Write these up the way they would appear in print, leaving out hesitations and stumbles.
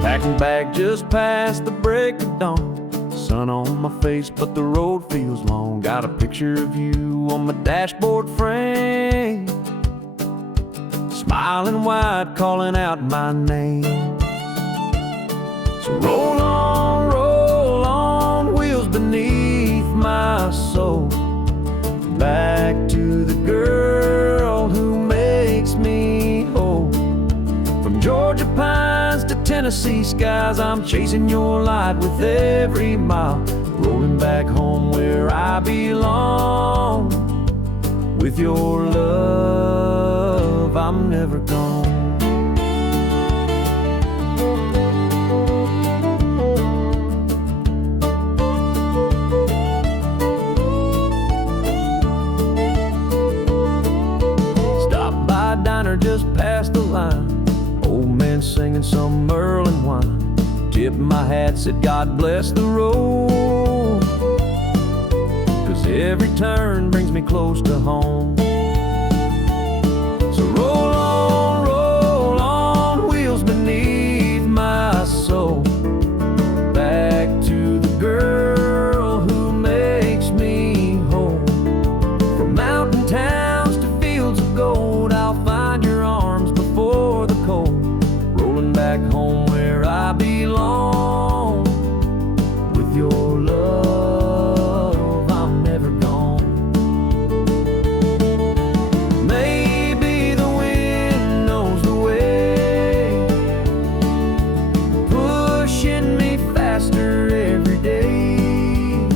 Packing back just past the break of dawn. Sun on my face, but the road feels long. Got a picture of you on my dashboard frame, smiling wide, calling out my name. So roll on, wheels beneath my soul, back to the girl who makes me whole. From Georgia pines to Tennessee skies, I'm chasing your light with every mile. Rolling back home where I belong. With your love, I'm never gone. Stop by a diner just past the line. Old man singing some Merlin wine. Tipped my hat, said God bless the road, 'cause every turn brings me close to home. So roll on, wheels beneath my soul, back to the girl who makes me whole. From mountain towns to fields of gold, I'll find your arms before the cold. Rolling back home where I belong. With your love, I'm never gone. Maybe the wind knows the way, pushing me faster every day.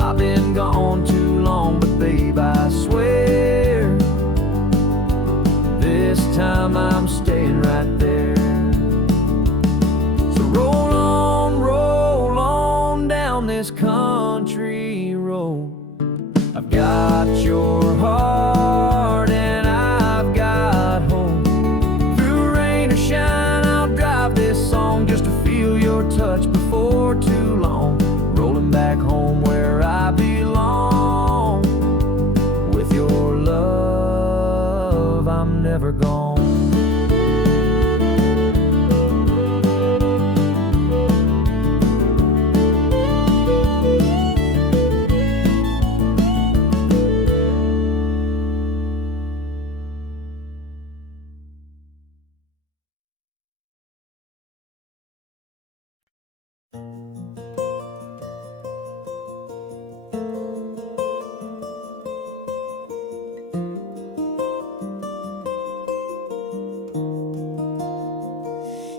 I've been gone too long, but babe, I swear, this time I'm staying right there. So roll on down this country road. I've got your heart and I've got hope. Through rain or shine, I'll drive this song just to feel your touch before too long. Rolling back home where I belong. With your love, I'm never gone.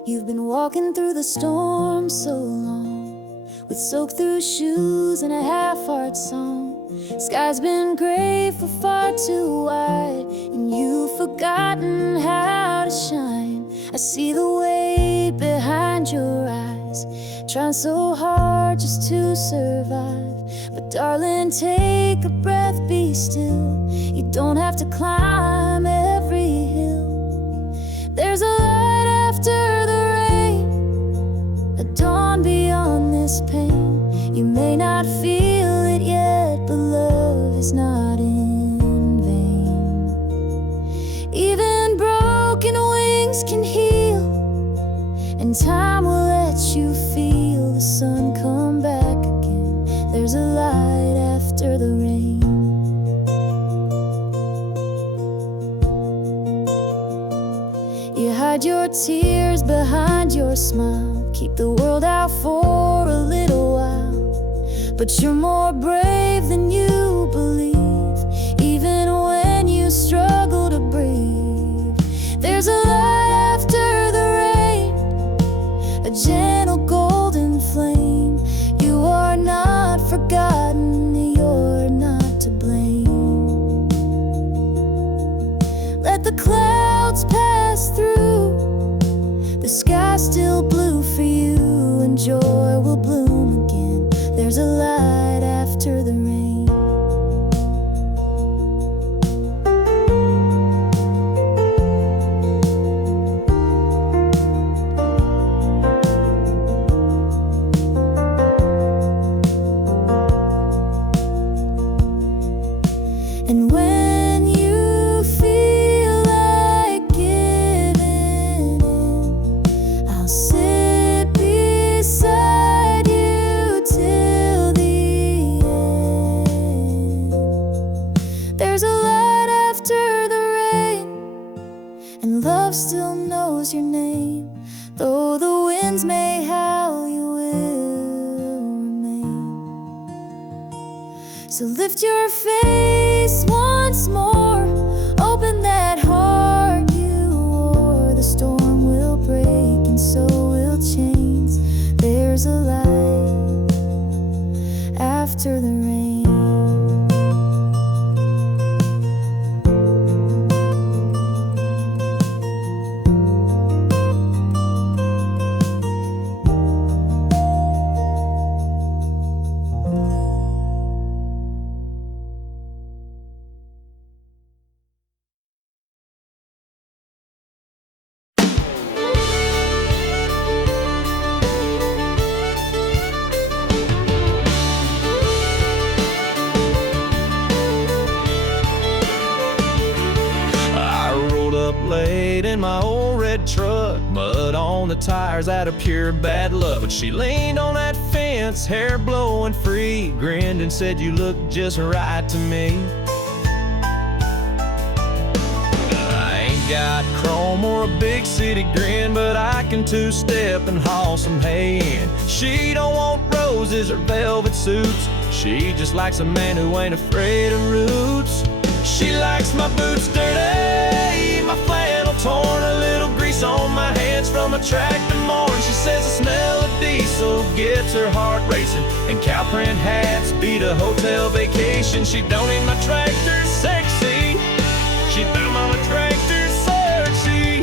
You've been walking through the storm so long, with soaked-through shoes and a half-heart song. Sky's been gray for far too wide, and you've forgotten how to shine. I see the weight behind your eyes, trying so hard just to survive. But darling, take a breath, be still. You don't have to climb every hill. There's a light after the rain, a dawn beyond this pain. You may not feel it yet, but love is not in vain. Even broken wings can heal, and time will let you feel the sun come back again. There's a light after the rain. You hide your tears behind your smile, keep the world out for a little while. But you're more brave than you believe, even when you struggle to breathe. There's a light after the rain, a gentle golden flame. You are not forgotten, you're not to blame. Let the clouds pass through, the sky's still blue for you, and joy will bloom again. There's a light after the rain. So lift your face once more, open that heart you wore. The storm will break and so will chains. There's a light after the rain. Late in my old red truck, mud on the tires out of pure bad luck. But she leaned on that fence, hair blowing free, grinned and said, "You look just right to me." I ain't got chrome or a big city grin, but I can two-step and haul some hay in. She don't want roses or velvet suits, she just likes a man who ain't afraid of roots. She likes my boots dirty, my flannel torn, a little grease on my hands from a tractor morn. She says the smell of diesel gets her heart racing, and cow print hats beat a hotel vacation. She don't need my tractor sexy, she found my tractor sexy.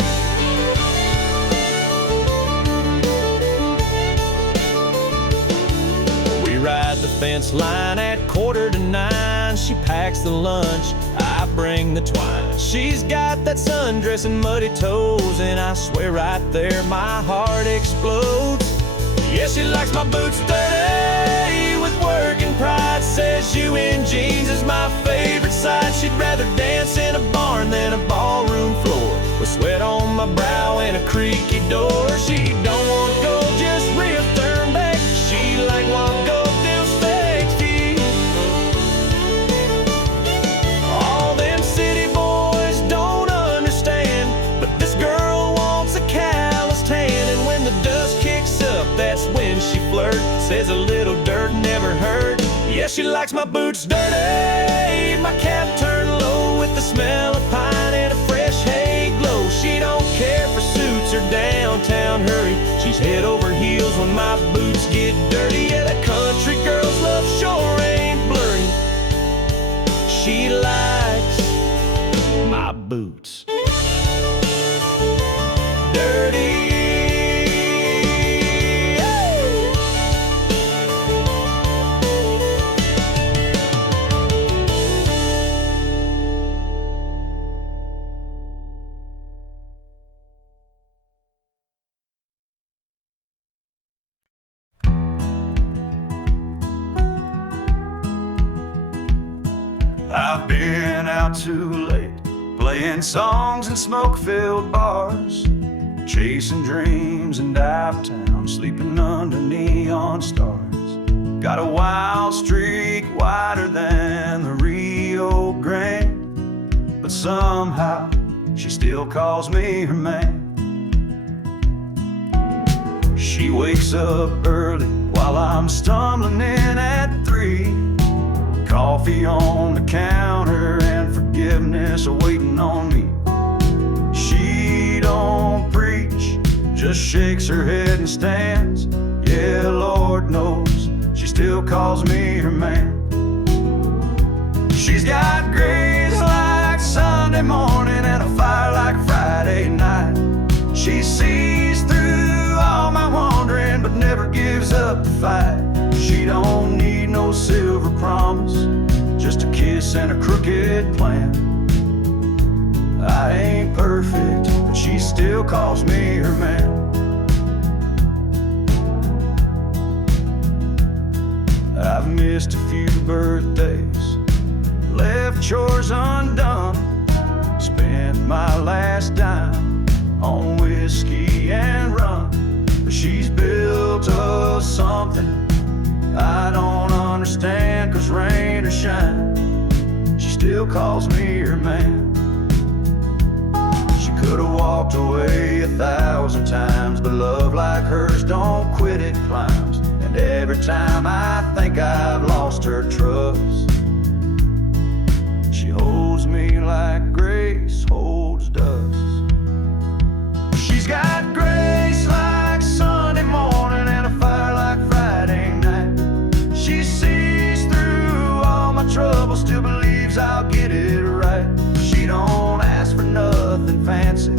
We ride the fence line at 8:45. She packs the lunch, I bring the twine. She's got that sundress and muddy toes, and I swear right there my heart explodes. Yeah, she likes my boots dirty with working pride, says you in jeans is my favorite side. She'd rather dance in a barn than a ballroom floor, with sweat on my brow and a creaky door. She don't want gold, just real turn back. She like one gold. That's when she flirts, says a little dirt never hurt. Yeah, she likes my boots dirty, my cap turned low with the smell of pine and a fresh hay glow. She don't care for suits or downtown hurry, she's head over heels when my boots get dirty. Yeah, that country girl's love sure ain't blurry, she likes my boots dirty. I've been out too late, playing songs in smoke-filled bars, chasing dreams in downtown, sleeping under neon stars. Got a wild streak wider than the Rio Grande, but somehow she still calls me her man. She wakes up early while I'm stumbling in at 3. Coffee on the counter and forgiveness awaiting on me. She don't preach, just shakes her head and stands. Yeah, Lord knows, she still calls me her man. She's got grace like Sunday morning and a fire like Friday night. She sees through all my wandering but never gives up the fight. She don't need no silver promise, just a kiss and a crooked plan. I ain't perfect, but she still calls me her man. I've missed a few birthdays, left chores undone, spent my last dime on whiskey and rum. But she's built us something I don't understand, 'cause rain or shine, she still calls me her man. She could've walked away 1,000 times, but love like hers don't quit, it climbs. And every time I think I've lost her trust, holds me like grace holds dust. She's got grace like Sunday morning and a fire like Friday night. She sees through all my troubles, still believes I'll get it right. She don't ask for nothing fancy,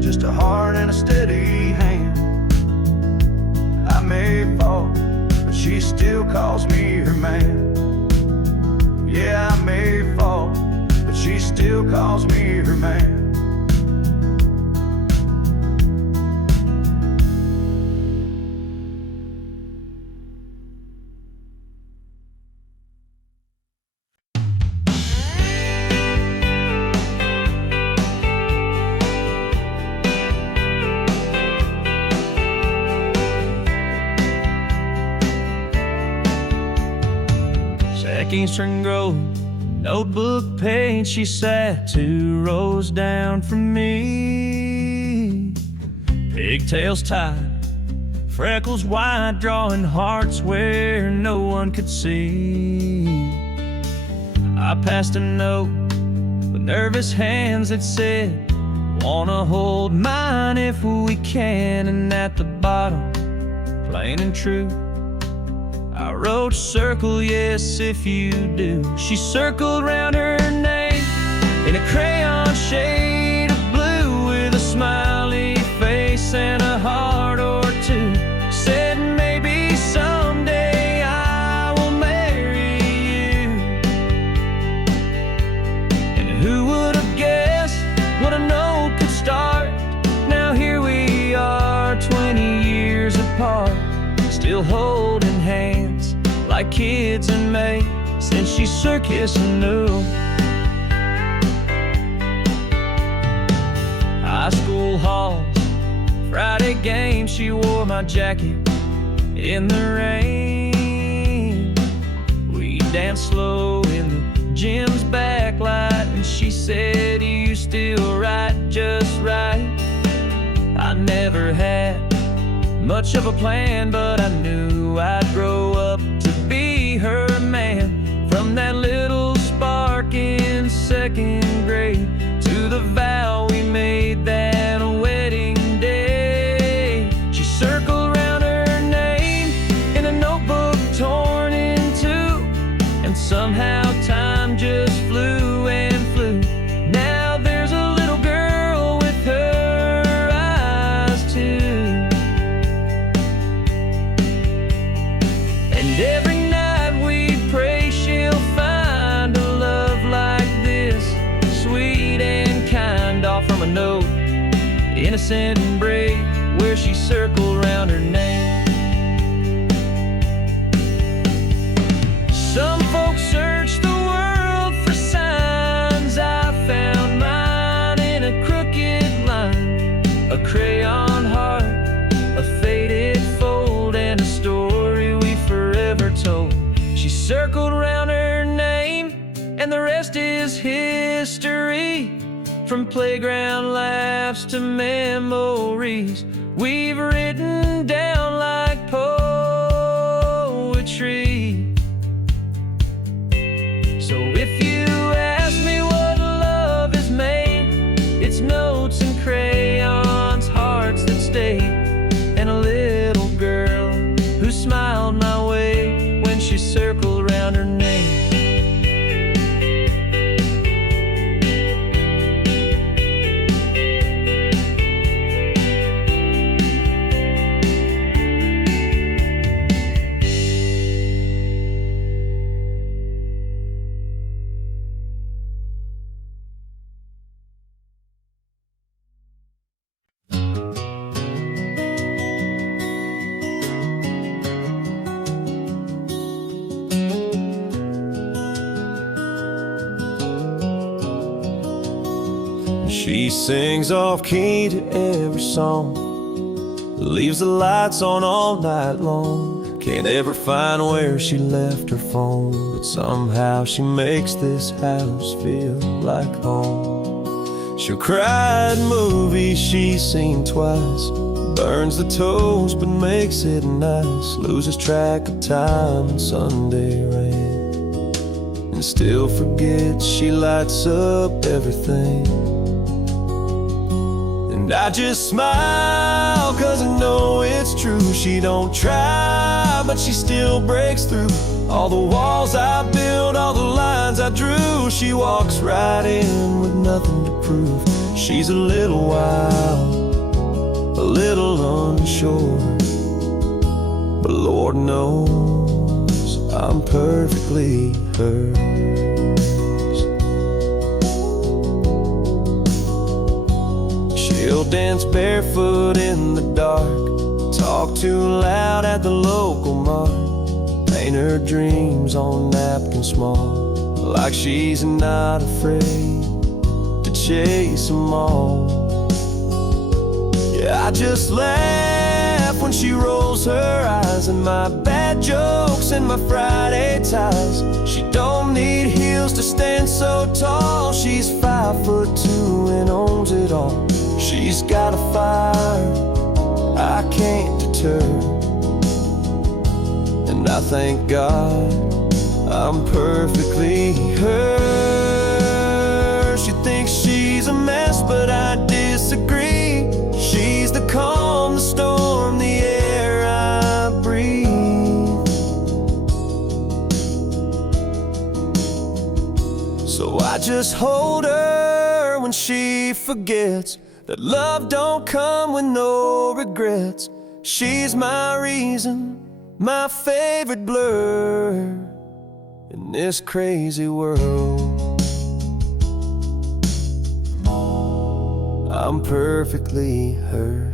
just a heart and a steady hand. I may fall, but she still calls me her man. Yeah, I may fall, but she still calls me her man. Second string grove, notebook page, she sat 2 rows down from me. Pigtails tied, freckles wide, drawing hearts where no one could see. I passed a note with nervous hands that said, wanna hold mine if we can. And at the bottom, plain and true, I wrote circle yes if you do. She circled round her name in a crayon shade of blue, with a smiley face and a heart or two. Said maybe someday I will marry you. And who would have guessed what a note could start? Now here we are, 20 years apart, still holding hands like kids in May, since she circus knew. High school halls, Friday games, she wore my jacket in the rain. We danced slow in the gym's backlight, and she said, you still write just right. I never had much of a plan, but I knew I'd grow up to be her man. From that little spark in 2nd grade to the vow we made that wedding day. She circled around her name in a notebook torn in two, and somehow time just flew and flew. Now there's a little girl with her eyes too. And every night we pray she'll find a love like this, sweet and kind, all from a note, innocent and brave, where she circled round her name. Some folks search the world for signs. I found mine in a crooked line, a crayon heart, a faded fold, and a story we forever told. She circled around her name, and the rest is history. From playground laughs to memories we've written down like poetry. So if you ask me what love is made, it's notes and crayons, hearts that stay, and a little girl who smiled my way when she circled around her name. She sings off key to every song, leaves the lights on all night long. Can't ever find where she left her phone, but somehow she makes this house feel like home. She'll cry at movies she's seen twice, burns the toast but makes it nice, loses track of time in Sunday rain. and still forgets she lights up everything. And I just smile, 'cause I know it's true. She don't try, but she still breaks through all the walls I built, all the lines I drew. She walks right in with nothing to prove. She's a little wild, a little unsure, but Lord knows I'm perfectly hers. She'll dance barefoot in the dark, talk too loud at the local mart, paint her dreams on napkins small, like she's not afraid to chase them all. Yeah, I just laugh when she rolls her eyes at my bad jokes and my Friday ties. She don't need heels to stand so tall. She's 5'2" and owns it all. She's got a fire I can't deter, and I thank God I'm perfectly hers. She thinks she's a mess, but I disagree. She's the calm, the storm, the air I breathe. So I just hold her when she forgets that love don't come with no regrets. She's my reason, my favorite blur in this crazy world. I'm perfectly hers.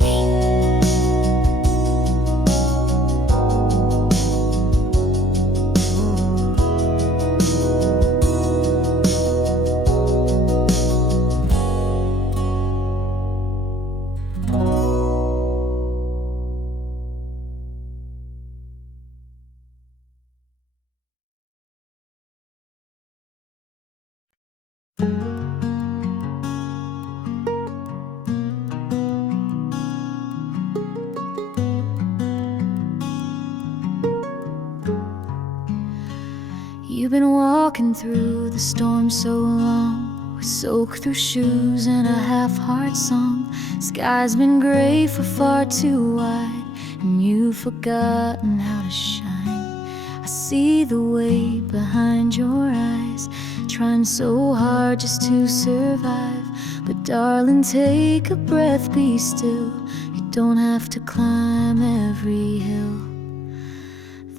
You've been walking through the storm so long, we soak through shoes and a half-heart song. Sky's been gray for far too wide, and you've forgotten how to shine. I see the weight behind your eyes, trying so hard just to survive. But darling, take a breath, be still. You don't have to climb every hill.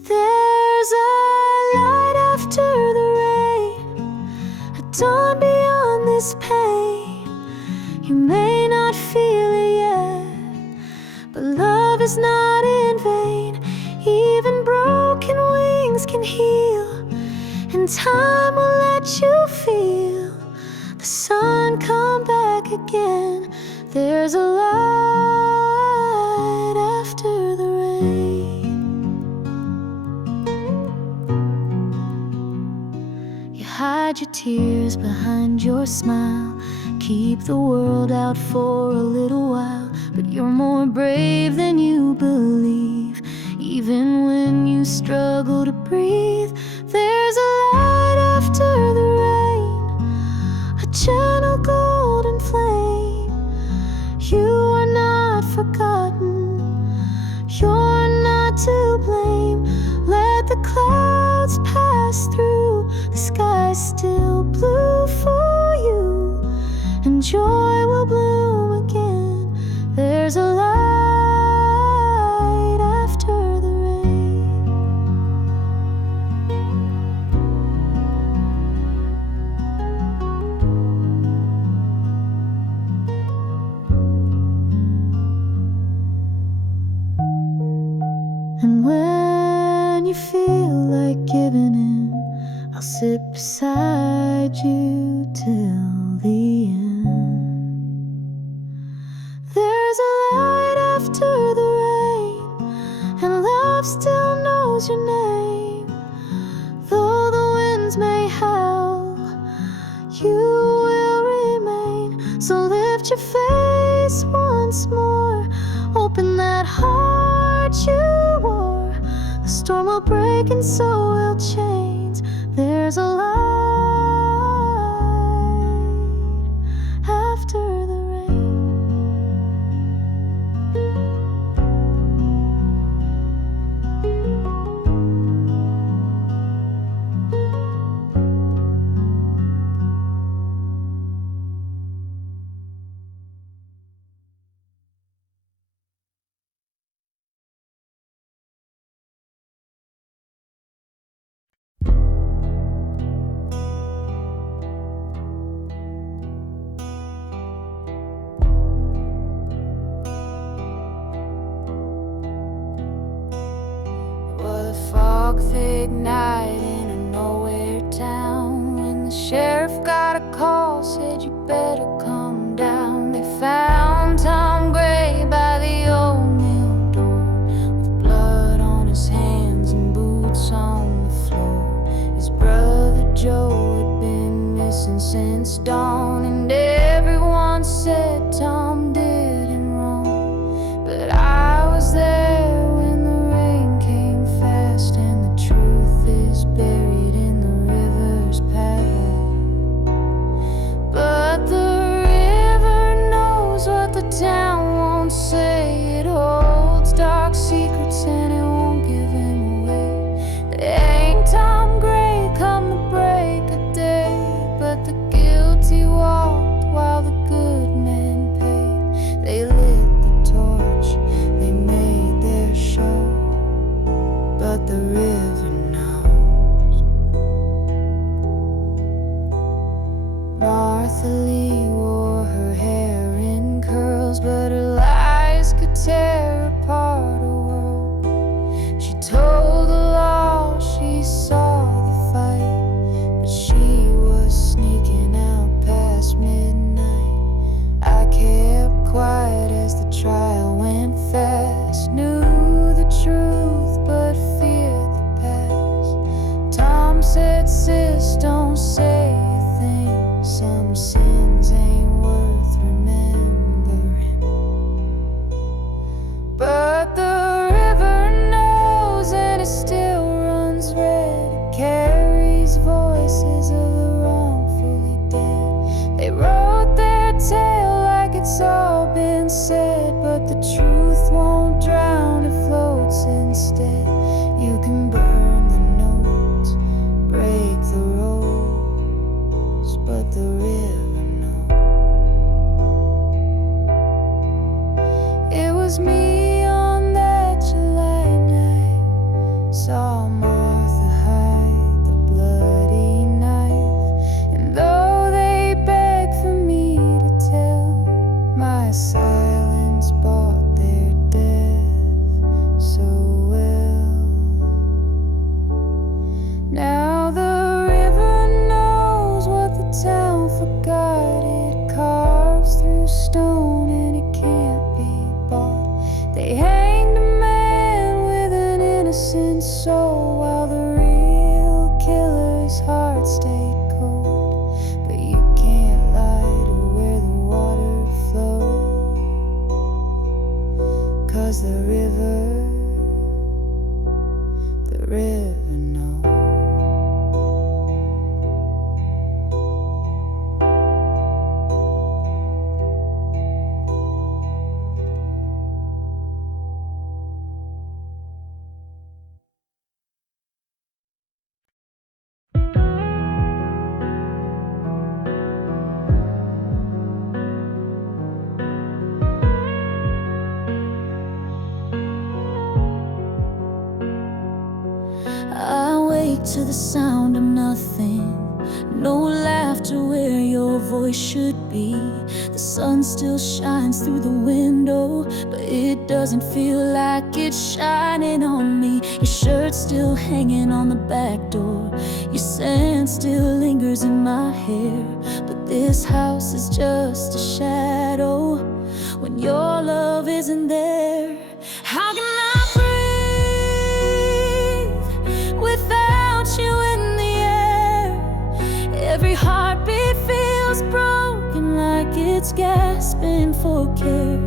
There's a light after the rain, a dawn beyond this pain. You may not feel it yet, but love is not in vain. Even broken wings can heal, and time will let you feel the sun come back again. There's a light after the rain. Hide your tears behind your smile, keep the world out for a little while. But you're more brave than you believe, even when you struggle to breathe. There's a light after the rain, a gentle golden flame. You are not forgotten, you're not to blame. Let the clouds pass through, the sky's still blue for you, and joy will bloom again. There's a light after the rain. And when you feel like giving in, I'll sit beside you till the end. There's a light after the rain, and love still knows your name. Though the winds may howl, you will remain. So lift your face once more, open that heart you wore. The storm will break and so will chains. There's a light walk thick night in a nowhere town. When the sheriff got a call, said you better come down. They found Tom Gray by the old mill door, with blood on his hands and boots on the floor. His brother Joe had been missing since dawn, and everyone said Tom did him wrong. But I was there when the rain came fast, and the truth is buried in the river's path. But the river knows what the town won't say. It holds dark secrets and it won't give them away. There ain't Tom Gray come the break of day, but the guilty walked while the good men paid. They lit the torch, they made their show, but the river knows. Martha Lee wore her hair in curls, but her lies could tear apart a world. She told the law she saw the fight, but she was sneaking out past midnight. I kept quiet as the trial went fast, knew the truth but feared the past. Tom said, sis, don't say a thing. Some sins ain't worth remembering. But the river knows, and it still runs red. It carries voices of the wrongfully dead. They wrote their tale like it's all been said, but the truth won't drown, it floats instead. You can burn the notes, break the roads, but the river knows. It was me on that July night, saw Martha hide the bloody knife, and though they begged for me to tell, my silence bought their death so well. Now the river knows what the town forgot. It carves through stone and it can't be bought. They hanged a man with an innocent soul, while the real killer's heart stayed cold. But you can't lie to where the water flows, 'cause the river knows. I wake to the sound of nothing, no laughter where your voice should be. The sun still shines through the window, but it doesn't feel like it's shining on me. Your shirt's still hanging on the back door, your scent still lingers in my hair. But this house is just a shadow when your love isn't there. How can I breathe without you in the air? Every heartbeat feels broken, like it's gasping for care.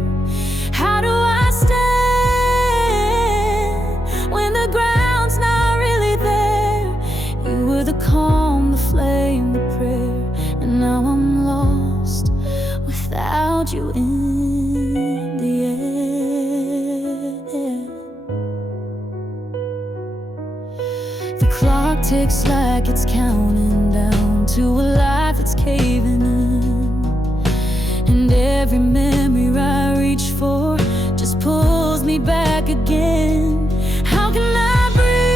How do I stand when the ground's not really there? You were the calm, the flame, the prayer, and now I'm lost without you in the air. The clock ticks like it's counting down to a life that's caving in, and every memory I reach for just pulls me back again. How can I breathe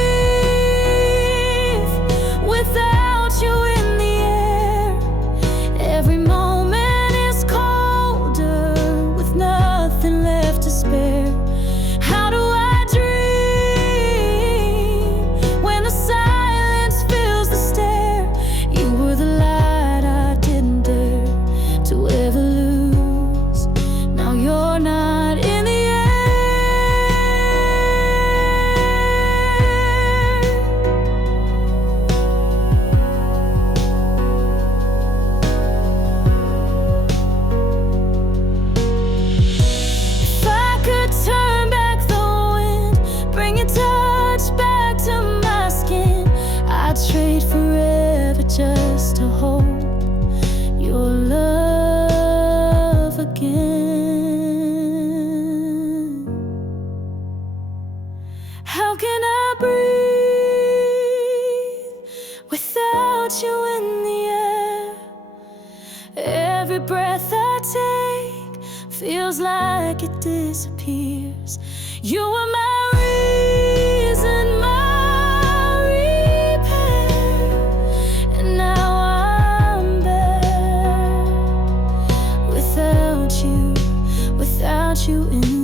without you in the air? Every moment is colder with nothing left to spare. How do I dream breath I take feels like it disappears. You were my reason, my repair, and now I'm better without you in.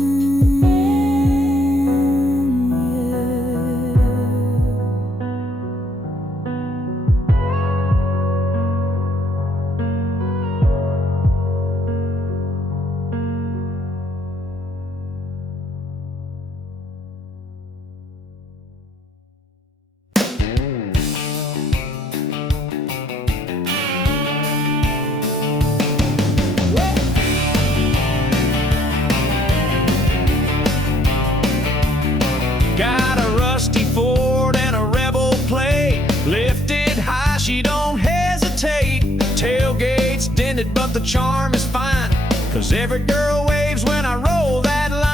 Got a rusty Ford and a Rebel plate, lifted high, she don't hesitate. Tailgate's dented, but the charm is fine, 'cause every girl waves when I roll that line.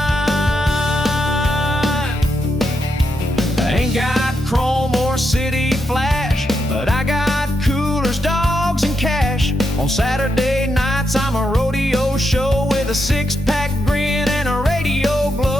I ain't got chrome or city flash, but I got coolers, dogs, and cash. On Saturday nights I'm a rodeo show with a six-pack grin and a radio glow.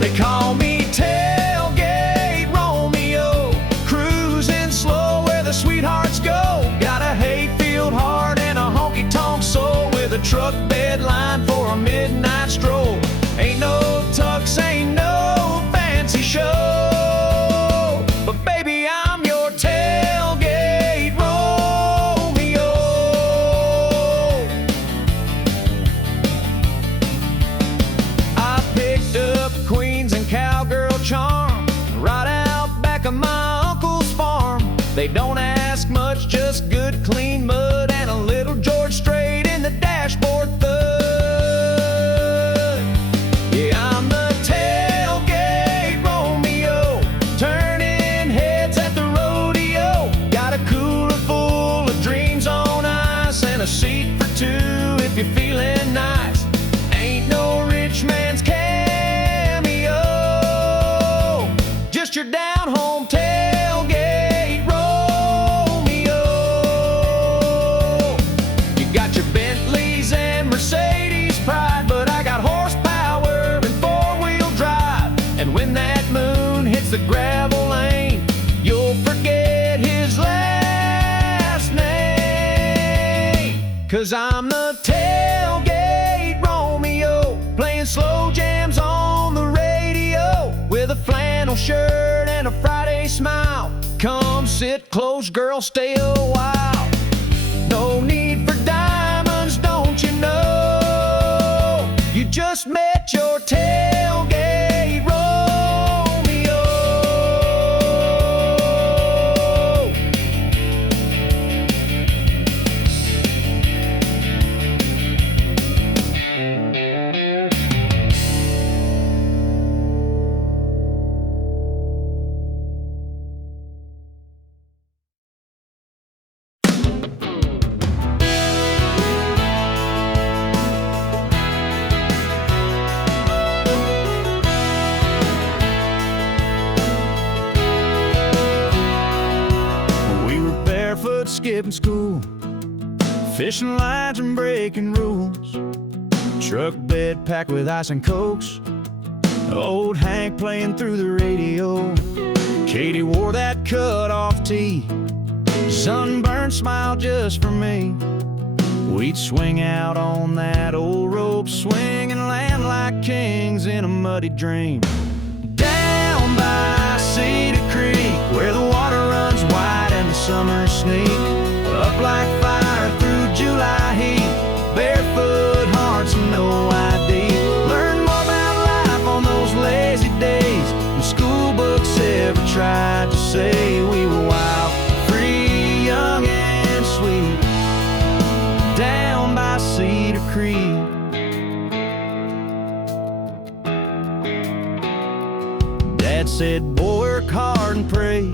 They call me Tailgate Romeo, cruising slow where the sweethearts go. Got a hayfield heart and a honky-tonk soul, with a truck bed line for a midnight stroll. Ain't no tux, ain't no fancy show, but baby, I'm your tailgate Romeo. I picked up Queens and cowgirl charm right out back of my uncle's farm. They don't ask much, just good clean mud and a little George Strait in the dashboard thud. Yeah, I'm the tailgate Romeo, turning heads at the rodeo. Got a cooler full of dreams on ice and a seat for two if you're feeling nice. Ain't no rich man's cameo, just your down-home tailgate Romeo. You got your Bentleys and Mercedes pride, but I got horsepower and four-wheel drive. And when that moon hits the gravel lane, you'll forget his last name. 'Cause I'm the tailgate Romeo, playing slow jams on the radio, with a flannel shirt and a Friday smile. Come sit close, girl, stay a while. No need for diamonds, don't you know? You just met your tailgate Romeo. We were barefoot skipping school, fishing lines and breaking rules. Truck bed packed with ice and cokes, old Hank playing through the radio. Katie wore that cut-off tee, sunburned smile just for me. We'd swing out on that old rope swing and land like kings in a muddy dream. Down by Cedar Creek, where the water runs wide and the summers sneak up like fire through July heat. Barefoot hearts and no ID, learn more about life on those lazy days than school books ever tried to say. We were wild, free, young and sweet, down by Cedar Creek. Dad said, boy, work hard and pray,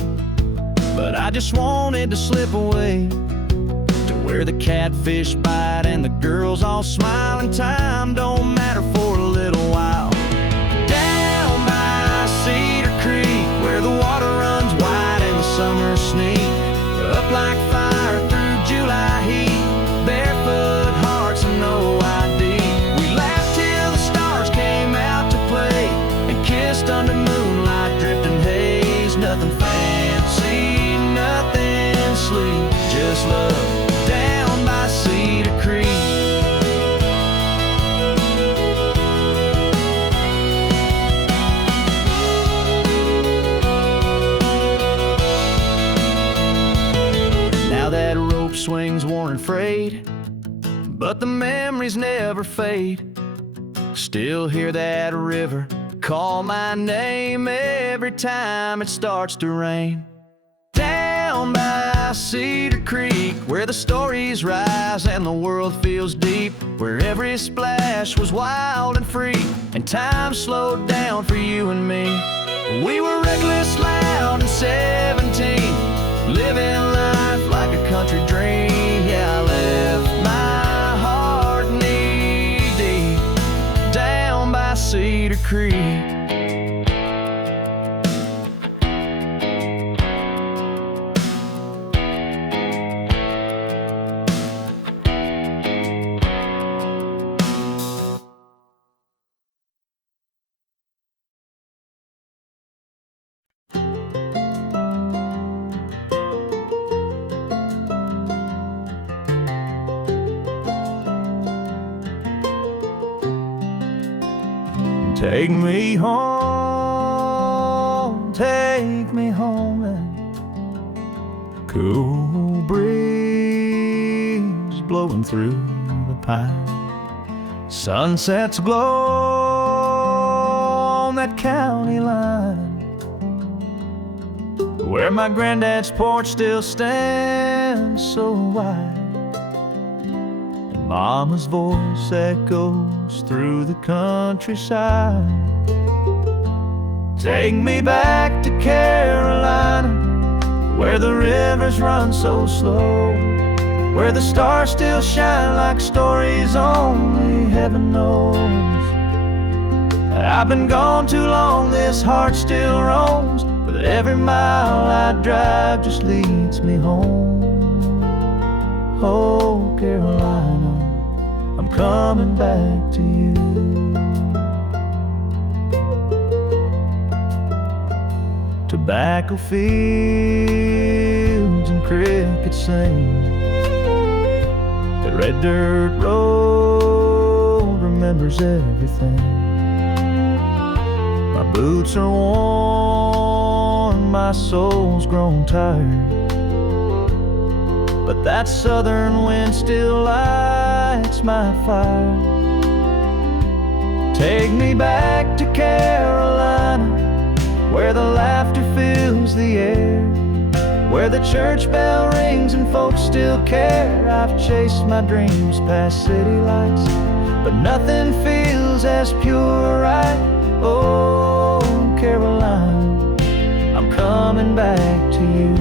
but I just wanted to slip away to where the catfish bite and the girls all smile, and time don't matter for a little while. Down by Cedar Creek, where the water runs wide and the summer sneak up like fire through July heat. mist under moonlight, drifting haze. Nothing fancy, nothing sweet, just love down by Cedar Creek. Now that rope swings worn and frayed, but the memories never fade. Still hear that river call my name every time it starts to rain. Down by Cedar Creek, where the stories rise and the world feels deep, where every splash was wild and free, and time slowed down for you and me. We were reckless, loud, and 17, living life like a country dream. Yeah, I left my heart knee-deep down by Cedar Creek. Take me home, and cool breeze blowing through the pine. Sunsets glow on that county line, where my granddad's porch still stands so wide, and Mama's voice echoes through the countryside. Take me back to Carolina, where the rivers run so slow, where the stars still shine like stories only heaven knows. I've been gone too long, this heart still roams, but every mile I drive just leads me home. Oh, Carolina, I'm coming back to you. Tobacco fields and crickets sing, the red dirt road remembers everything. My boots are worn, my soul's grown tired, but that southern wind still lights my fire. Take me back to Carolina, where the laughter fills the air, where the church bell rings and folks still care. I've chased my dreams past city lights, but nothing feels as pure right. Oh, Caroline, I'm coming back to you.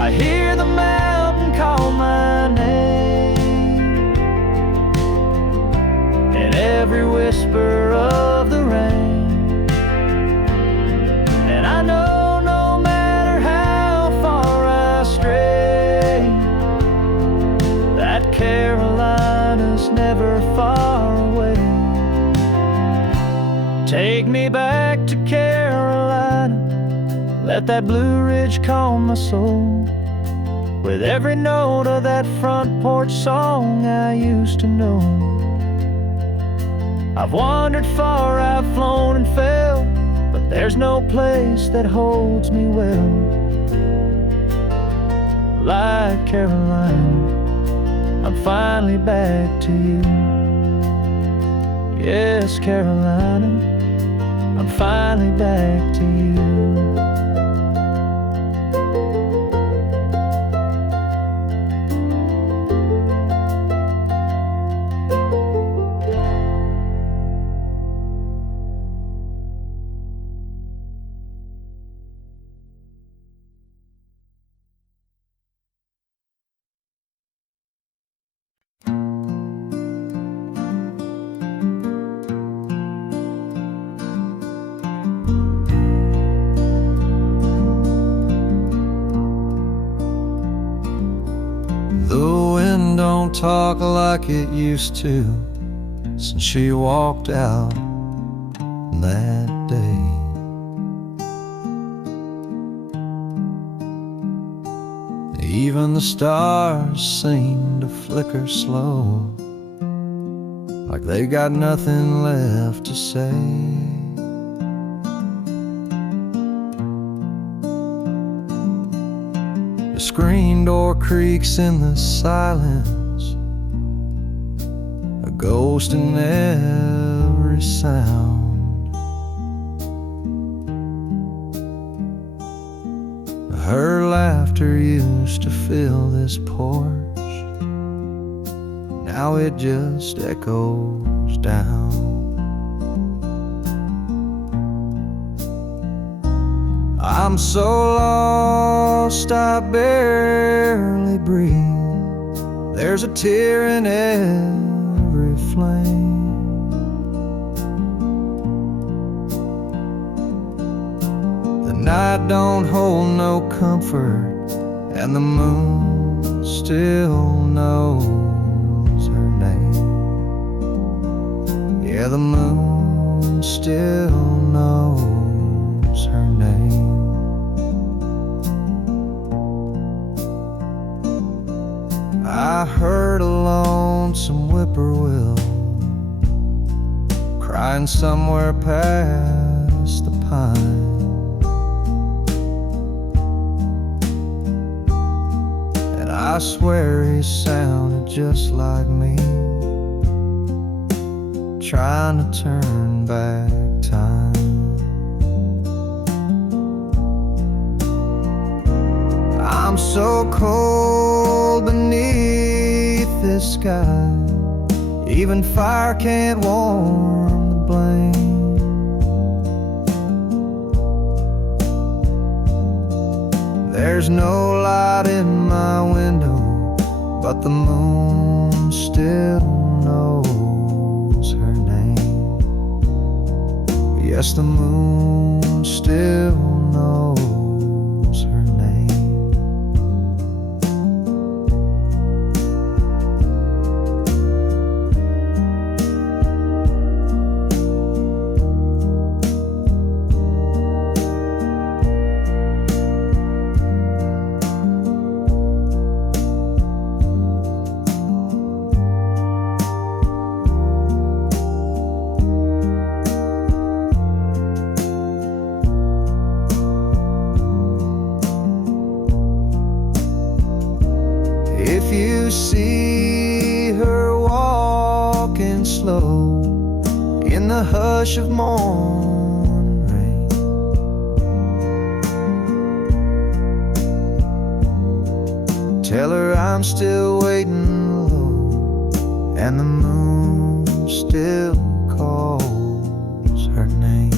I hear the mountain call my name, and every whisper of the rain, and I know no matter how far I stray, that Carolina's never far away. Take me back to Carolina, let that Blue Ridge calm my soul, with every note of that front porch song I used to know. I've wandered far, I've flown and fell, but there's no place that holds me well like Carolina. I'm finally back to you. Yes, Carolina, I'm finally back to you. The wind don't talk like it used to, since she walked out that day. Even the stars seem to flicker slow, like they got nothing left to say. The screen door creaks in the silence, a ghost in every sound. Her laughter used to fill this porch, now it just echoes down. I'm so lost I barely breathe. There's a tear in every flame. The night don't hold no comfort, and the moon still knows her name. Yeah, the moon still knows her name. I heard a lonesome whippoorwill crying somewhere past the pine. I swear he sounded just like me, trying to turn back time. I'm so cold beneath this sky, even fire can't warm the blame. There's no light in my window, but the moon still knows her name. Yes, the moon still knows her name. If you see her walking slow in the hush of morning rain, tell her I'm still waiting low, and the moon still calls her name.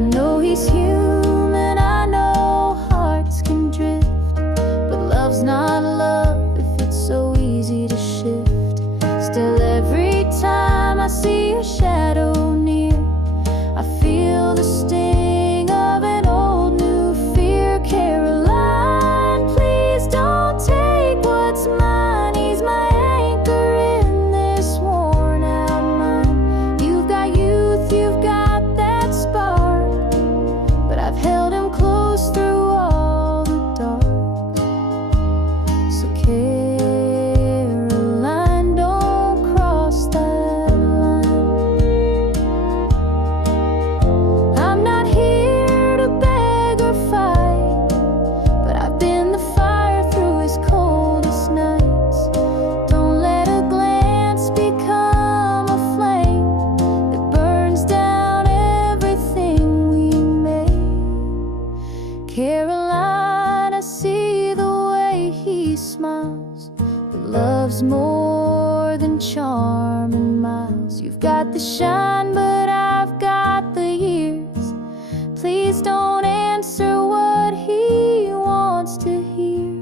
know he's human, I know hearts can drift, but love's not love if it's so easy to shift. Still every time I see your shadow near, I feel the sting of an old new fear. Caroline, please don't take what's mine. He's my anchor in this worn out mind. You've got youth, you've got that spark, but I've held him close through all the dark. So Caroline, don't cross that line. I'm not here to beg or fight, but I've been the fire through his coldest nights. Don't let a glance become a flame that burns down everything we made. Caroline, I see the way he smiles, but love's more than charm and miles. You've got the shine, but I've got the years. Please don't answer what he wants to hear.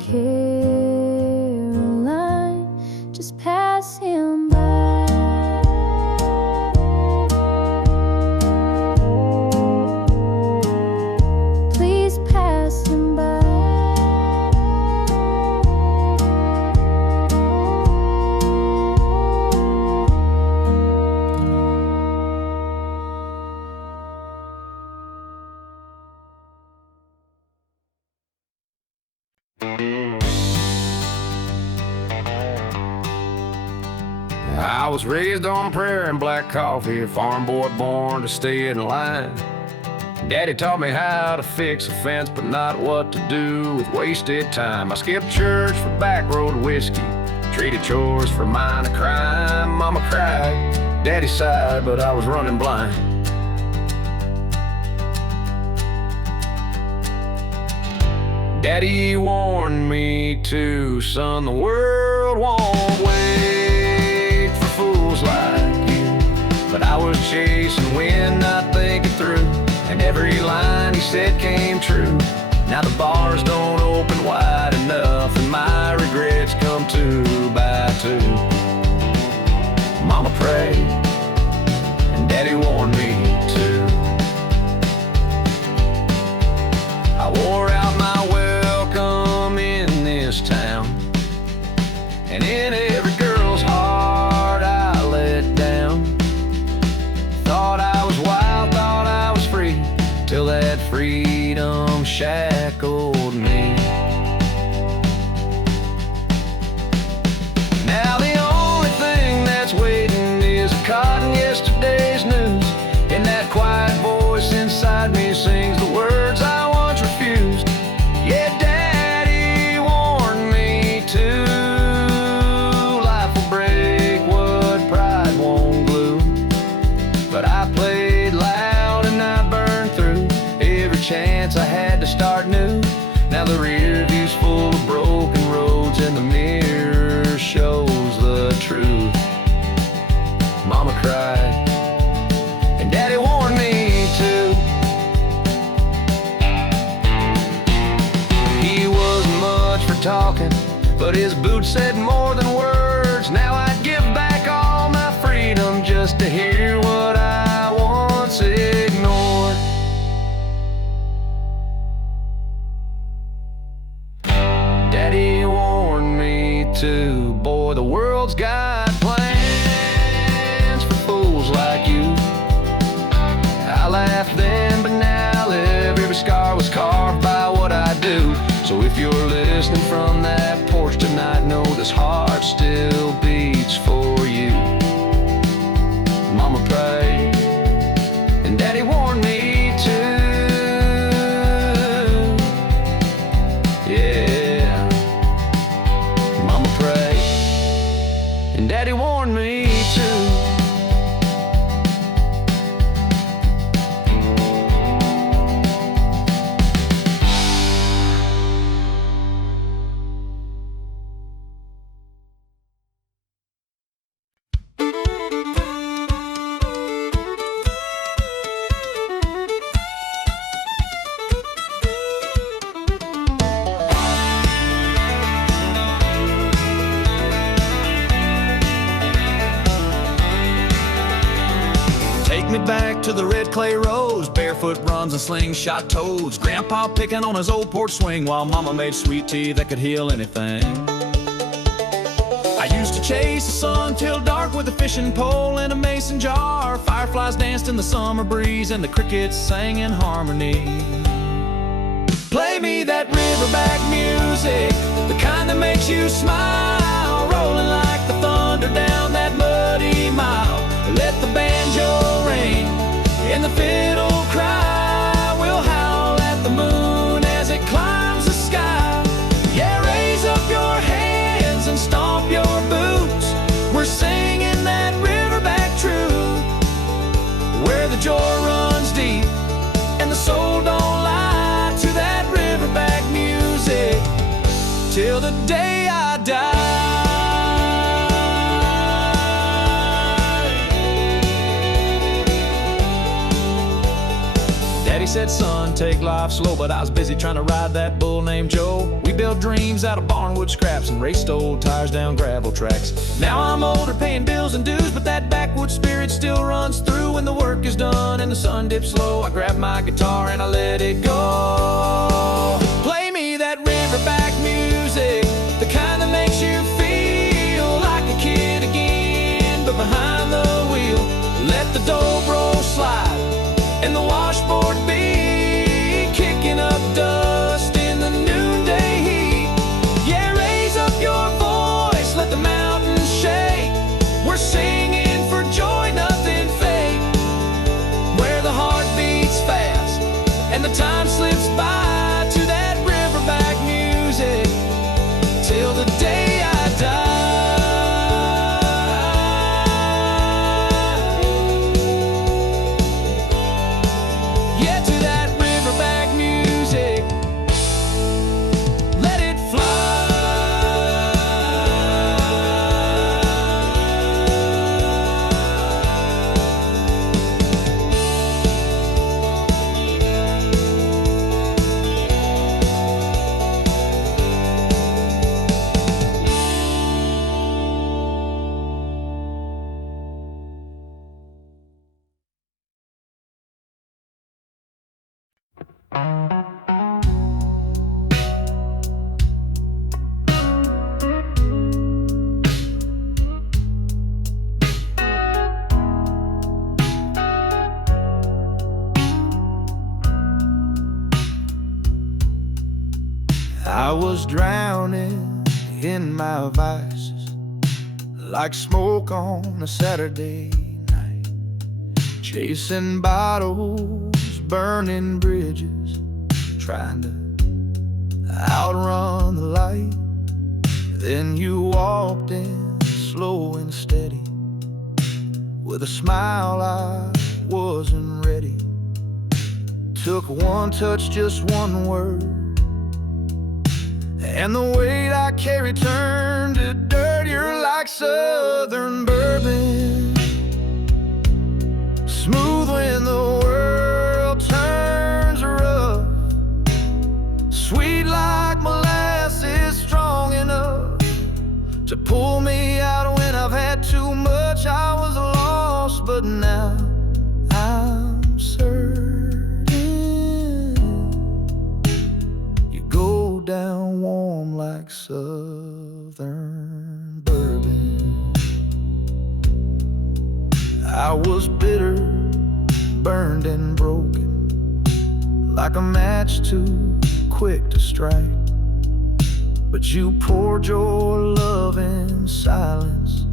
Caroline, just pass him by. Please pass him by. I was raised on prayer and black coffee, a farm boy born to stay in line. Daddy taught me how to fix a fence, but not what to do with wasted time. I skipped church for back road whiskey, traded chores for minor crime. Mama cried, Daddy sighed, but I was running blind. Daddy warned me too, son, the world won't wait for fools like you. But I was chasing wind, not thinking through, and every line he said came true. Now the bars don't open wide enough, and my regrets come 2 by 2. Mama prayed, and Daddy warned me too. I wore out my welcome in this town, and in every girl's heart I let down. Thought I was wild, thought I was free, till that freedom shackled me. Now the only thing that's waiting is caught in yesterday's news, and that quiet voice inside me sings the words I once refused. Yeah, Daddy warned me too. Life will break what pride won't glue. But I played loud and I burned through every chance I had to start new. Now the rear view's full of broken roads, and the mirror shows the truth. Mama cried, and Daddy warned me too. He wasn't much for talking, but his boots said more than words. Now I'd give back all my freedom just to hear what I once ignored. Daddy warned me too. Boy, the world's got plans for fools like you. I laughed then, but now live. Every scar was carved by what I do. So if you're listening from that porch tonight, know this heart still beats for you. Mama prayed, and Daddy warned me too. Yeah, Mama prayed, and Daddy warned me too. to the red clay roads, barefoot runs and slingshot toads. Grandpa picking on his old porch swing while Mama made sweet tea that could heal anything. I used to chase the sun till dark with a fishing pole and a mason jar. Fireflies danced in the summer breeze and the crickets sang in harmony. Play me that riverback music, the kind that makes you smile, rolling like the thunder down that muddy mile. Let the banjo ring and the fiddle cry. We'll howl at the moon as it climbs the sky. Yeah, raise up your hands and stomp your boots. We're singing that riverback true, where the joy runs deep and the soul don't lie. To that riverback music till the day I die. Daddy said, son, take life slow, but I was busy trying to ride that bull named Joe. We built dreams out of barnwood scraps and raced old tires down gravel tracks. Now I'm older, paying bills and dues, but that backwoods spirit still runs through. When the work is done and the sun dips low, I grab my guitar and I let it go. Play me that riverback music, the kind that makes you feel like a kid again. But behind the wheel, let the dobro slide and the washboard beat, kicking up dust in the noonday heat. Yeah, raise up your voice, let the mountains shake. We're singing for joy, nothing fake, where the heart beats fast and the time slips by. To that riverback music till the day I die. I was drowning in my vices, like smoke on a Saturday night, chasing bottles, burning bridges, trying to outrun the light. Then you walked in slow and steady, with a smile I wasn't ready. Took one touch, just one word, and the weight I carried turned to dirt. You're like southern bourbon, smooth when the world turns rough, sweet like molasses, strong enough to pull me out when I've had too much. I was lost, but now I'm certain you go down warm like southern bourbon. I was bitter, burned and broken, like a match too quick to strike. But you poured your love in silence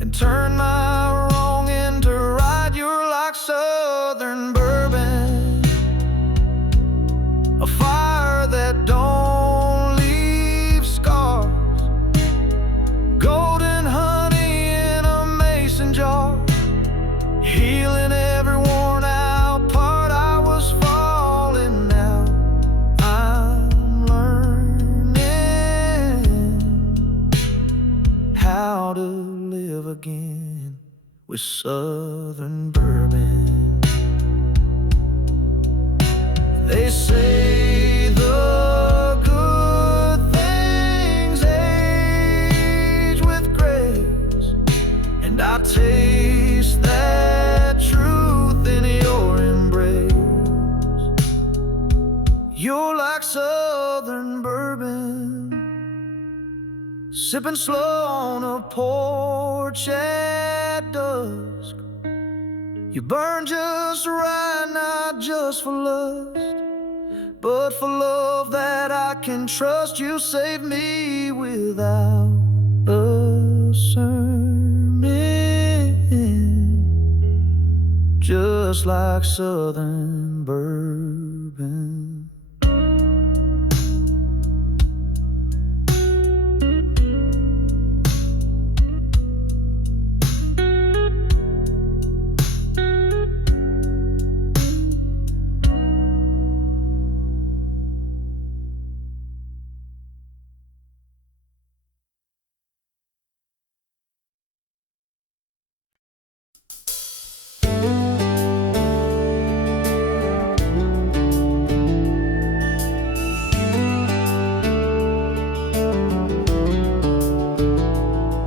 and turned my wrong into right. You're like southern bourbon, a fire that don't leave scars, golden honey in a mason jar, healing every worn out part. I was falling, now I'm learning how to live again with southern bourbon. They say the good things age with grace, and I taste that truth sipping slow on a porch at dusk. You burn just right, not just for lust, but for love that I can trust. You save me without a sermon, just like Southern bourbon.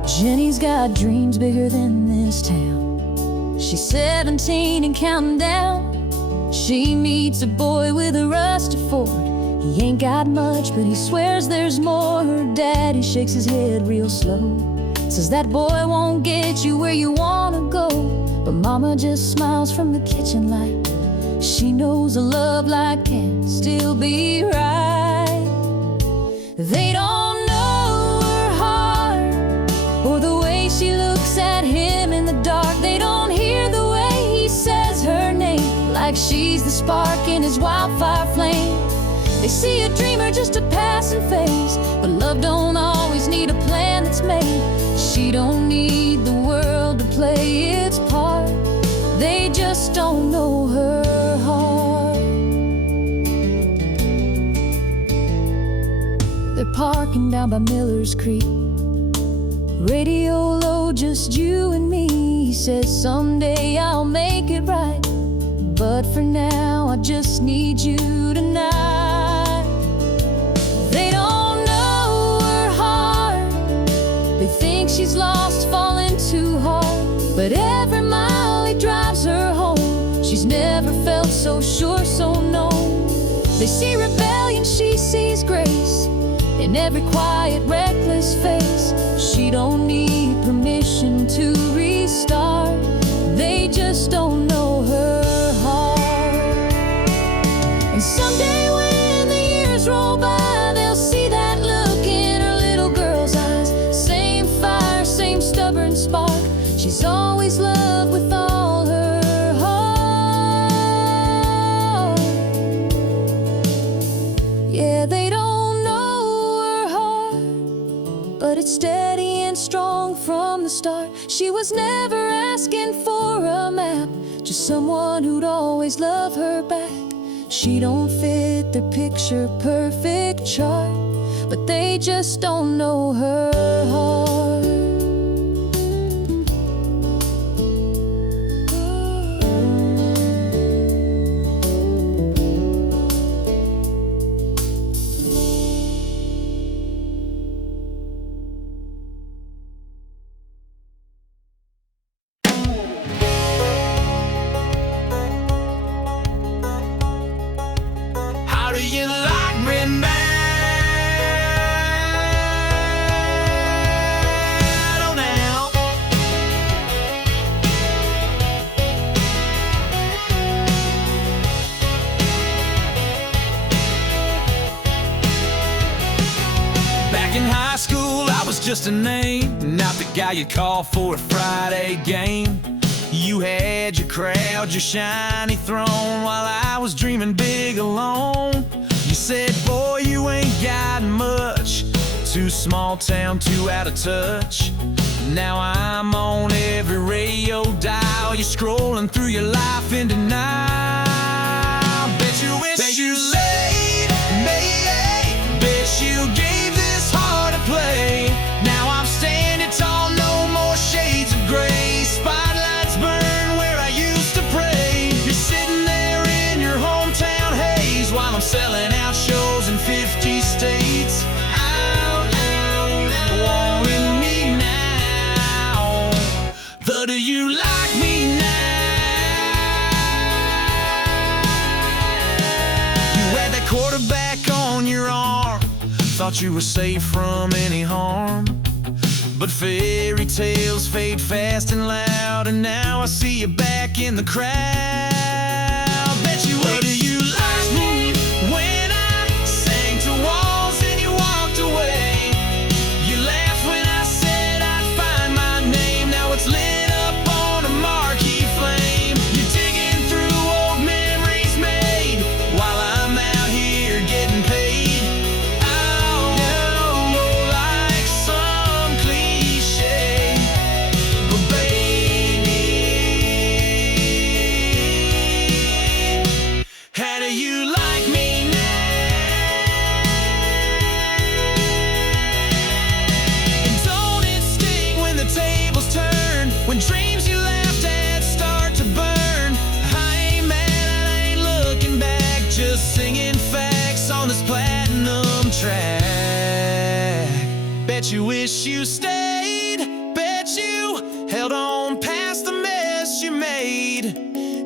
Jenny's got dreams bigger than this town. She's 17 and counting down. She meets a boy with a rusty Ford. He ain't got much, but he swears there's more. Her daddy shakes his head real slow, says that boy won't get you where you wanna go. But mama just smiles from the kitchen light. She knows a love like can still be right. They don't know her heart or the way she looks at him in the dark. They don't hear the way he says her name, like she's the spark in his wildfire flame. They see a dreamer, just a passing phase, but love don't always need a plan that's made. She don't need the world to play its part. They just don't know her heart. They're parking down by Miller's Creek, radio low, just you and me. He says someday I'll make it right, but for now I just need you tonight. They don't know her heart. They think she's lost, falling too hard, but every mile he drives her home, she's never felt so sure, so known. They see rebellion, she sees grace in every quiet, reckless face. She don't need permission to restart. They just don't know her heart. And someday when the years roll by, they'll see that look in her little girl's eyes. Same fire, same stubborn spark. She's always loved with all her heart. Yeah, they don't know her heart, but it's steady and strong from the start. She was never asking for a map, just someone who'd always love her back. She don't fit their picture perfect chart, but they just don't know her heart. How do you like me now? Oh, now. Back in high school, I was just a name, not the guy you'd call for a Friday game. You had your crowd, your shiny throne, while I was dreaming big alone. You said, boy, you ain't got much, too small town, too out of touch. Now I'm on every radio dial. You're scrolling through your life in denial. Bet you wish that you laid me. Bet you gave this heart a play. Now I'm standing tall, no more shades of gray. Spotlights burn where I used to pray. You're sitting there in your hometown haze, while I'm selling out shows in 50 states. Out, wanting me now. But do you like me now? You had that quarterback on your arm, thought you were safe from any harm. But fairy tales fade fast and loud, and now I see you back in the crowd. Bet you what do you like me when I sang to walls and you walked away? You laughed when I said I'd find my name. Now it's lit up on a marquee flame. You're digging through old memories made while I'm out here getting paid. Oh, like some cliche, but baby, how do you like me now? And don't it sting when the tables turn, when dreams you laughed at start to burn? I ain't mad, I ain't looking back, just singing facts on this platinum track. Bet you wish you stayed, bet you held on past the mess you made.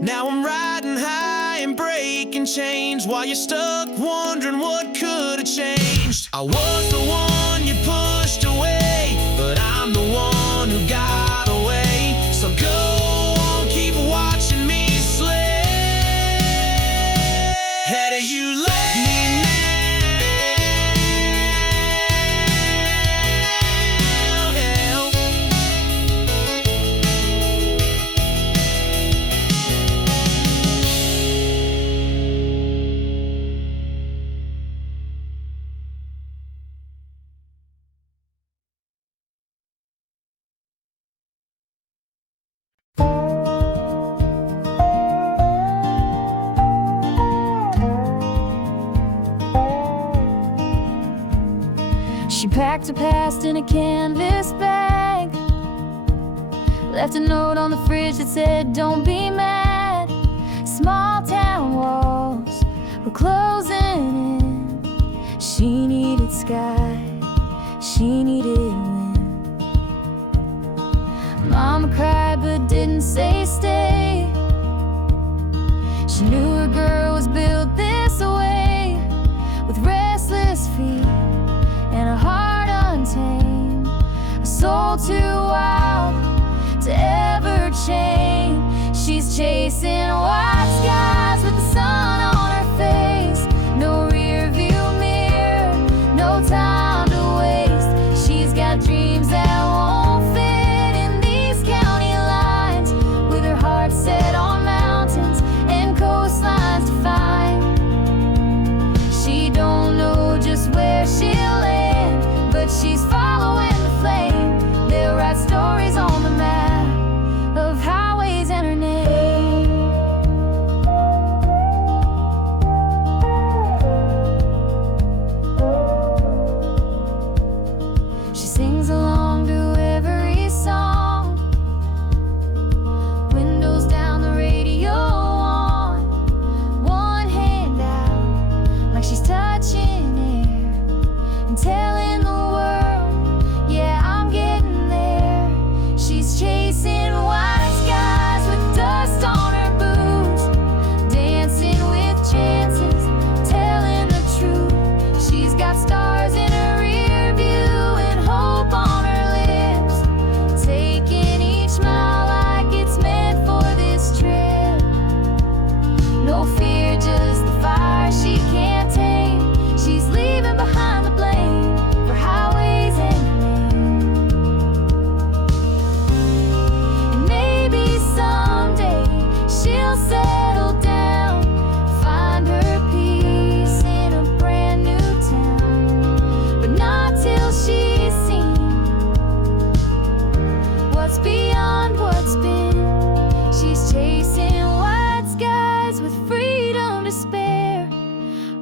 Now I'm riding high and breaking chains while you're stuck wondering what could have changed. I was the one you pushed away, but I'm the one who got away. So go on, keep watching me slay. How do you like me now? She packed her past in a canvas bag, left a note on the fridge that said, "Don't be mad." Small town walls were closing in. She needed sky, she needed wind. Mama cried but didn't say stay. She knew her girl was built this way, with restless feet and a heart untamed, a soul too wild to ever change. She's chasing white skies with the sun on her face. No rear view mirror, no time to waste. She's got dreams that won't fit in these county lines, with her heart set on mountains and coastlines to find. She don't know just where she'll end, but she's following the flame. They'll write stories on the map of highways and her name. She sings along to every song, windows down, the radio on, one hand out like she's touching air and telling the world, yeah, I'm getting there. She's chasing white skies with dust on her boots, dancing with chances, telling the truth. She's got stars in her rear view and hope on her lips, taking each mile like it's meant for this trip. No fear, just the fire she can't tame. She's leaving behind the blame for highways and names. And maybe someday she'll settle down, find her peace in a brand new town, but not till she's seen what's beyond what's been. She's chasing white skies with freedom to spare,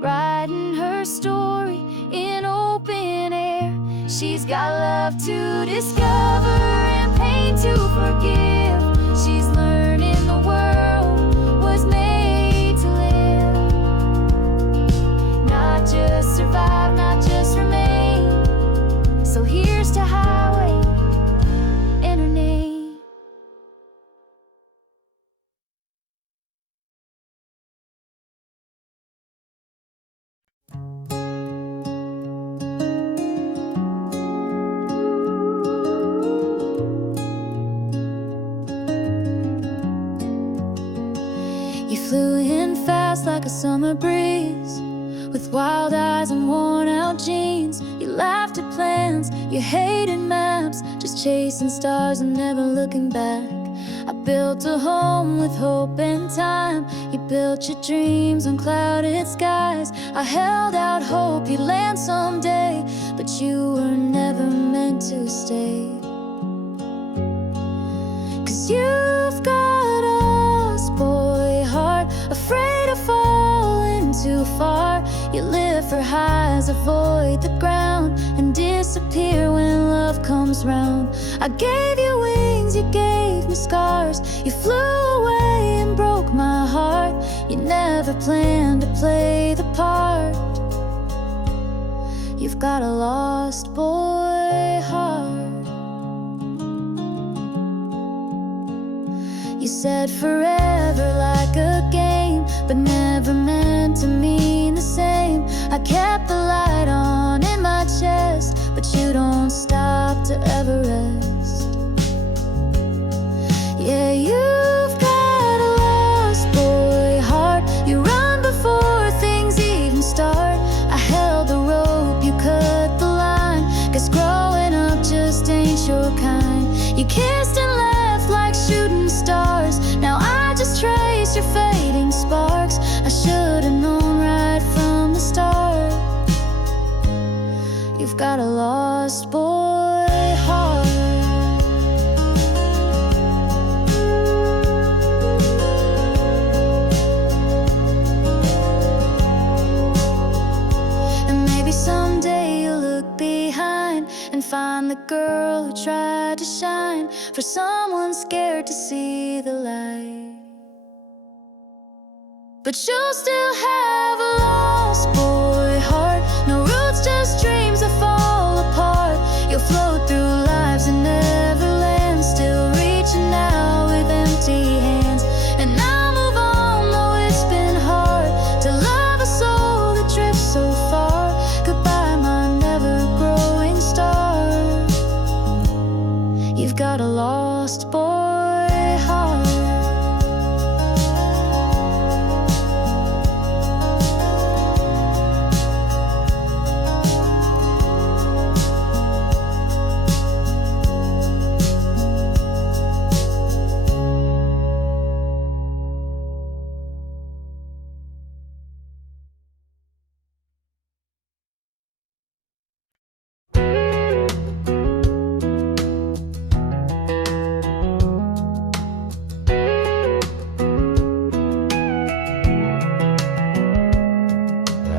writing her story in open air. She's got love to discover and pain to forgive. She's learning the world was made to live, not just survive, not just remain. So here's to highway and her name. moving fast like a summer breeze. With wild eyes and worn out jeans, you laughed at plans, you hated maps, just chasing stars and never looking back. I built a home with hope and time. You built your dreams on clouded skies. I held out hope you'd land someday, but you were never meant to stay. 'Cause you've got a lost boy heart, afraid of falling too far. You live for highs, avoid the ground, and disappear when love comes round. I gave you wings, you gave me scars. You flew away and broke my heart. You never planned to play the part. You've got a lost boy heart. You said forever like a game, but never meant to mean the same. I kept the light on in my chest, but you don't stop to ever rest. Yeah, you've got a lost boy heart. You run before things even start. I held the rope, you cut the line. Guess growing up just ain't your kind. You kissed and left like shooting stars. Now I just trace your fading sparks. I should've known right from the start. You've got a lost boy heart. And maybe someday you'll look behind and find the girl who tried to shine for someone scared to see the light. But you'll still have a lost boy heart. No roots, just dreams that fall apart. You'll float through lives and never land, still reaching out with empty hands. And I'll move on, though it's been hard to love a soul that drifts so far. Goodbye, my never-growing star. You've got a lost boy heart.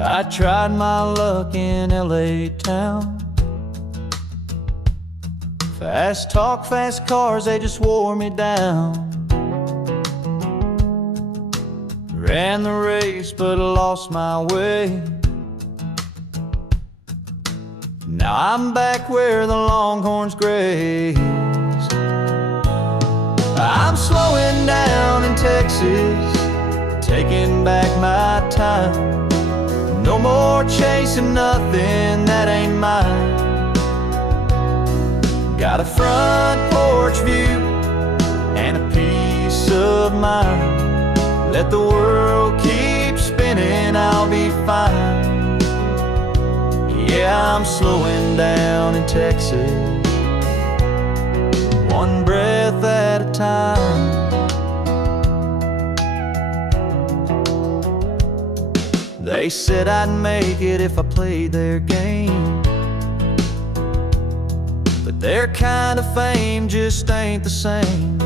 I tried my luck in LA town. Fast talk, fast cars, they just wore me down. Ran the race, but lost my way. Now I'm back where the longhorns graze. I'm slowing down in Texas, taking back my time. No more chasing nothing that ain't mine. Got a front porch view and a peace of mind. Let the world keep spinning, I'll be fine. Yeah, I'm slowing down in Texas, one breath at a time. They said I'd make it if I played their game, but their kind of fame just ain't the same.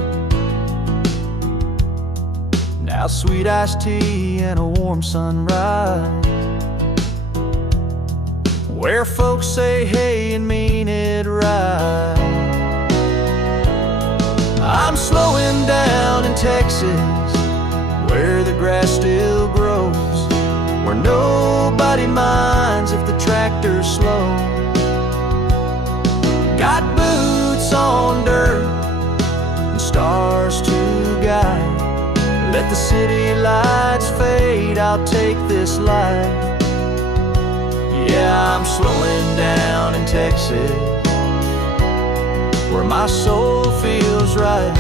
Now sweet iced tea and a warm sunrise, where folks say hey and mean it right. I'm slowing down in Texas, where the grass still grows, where nobody minds if the tractor's slow. Got boots on dirt and stars to guide. Let the city lights fade, I'll take this life. Yeah, I'm slowing down in Texas, where my soul feels right.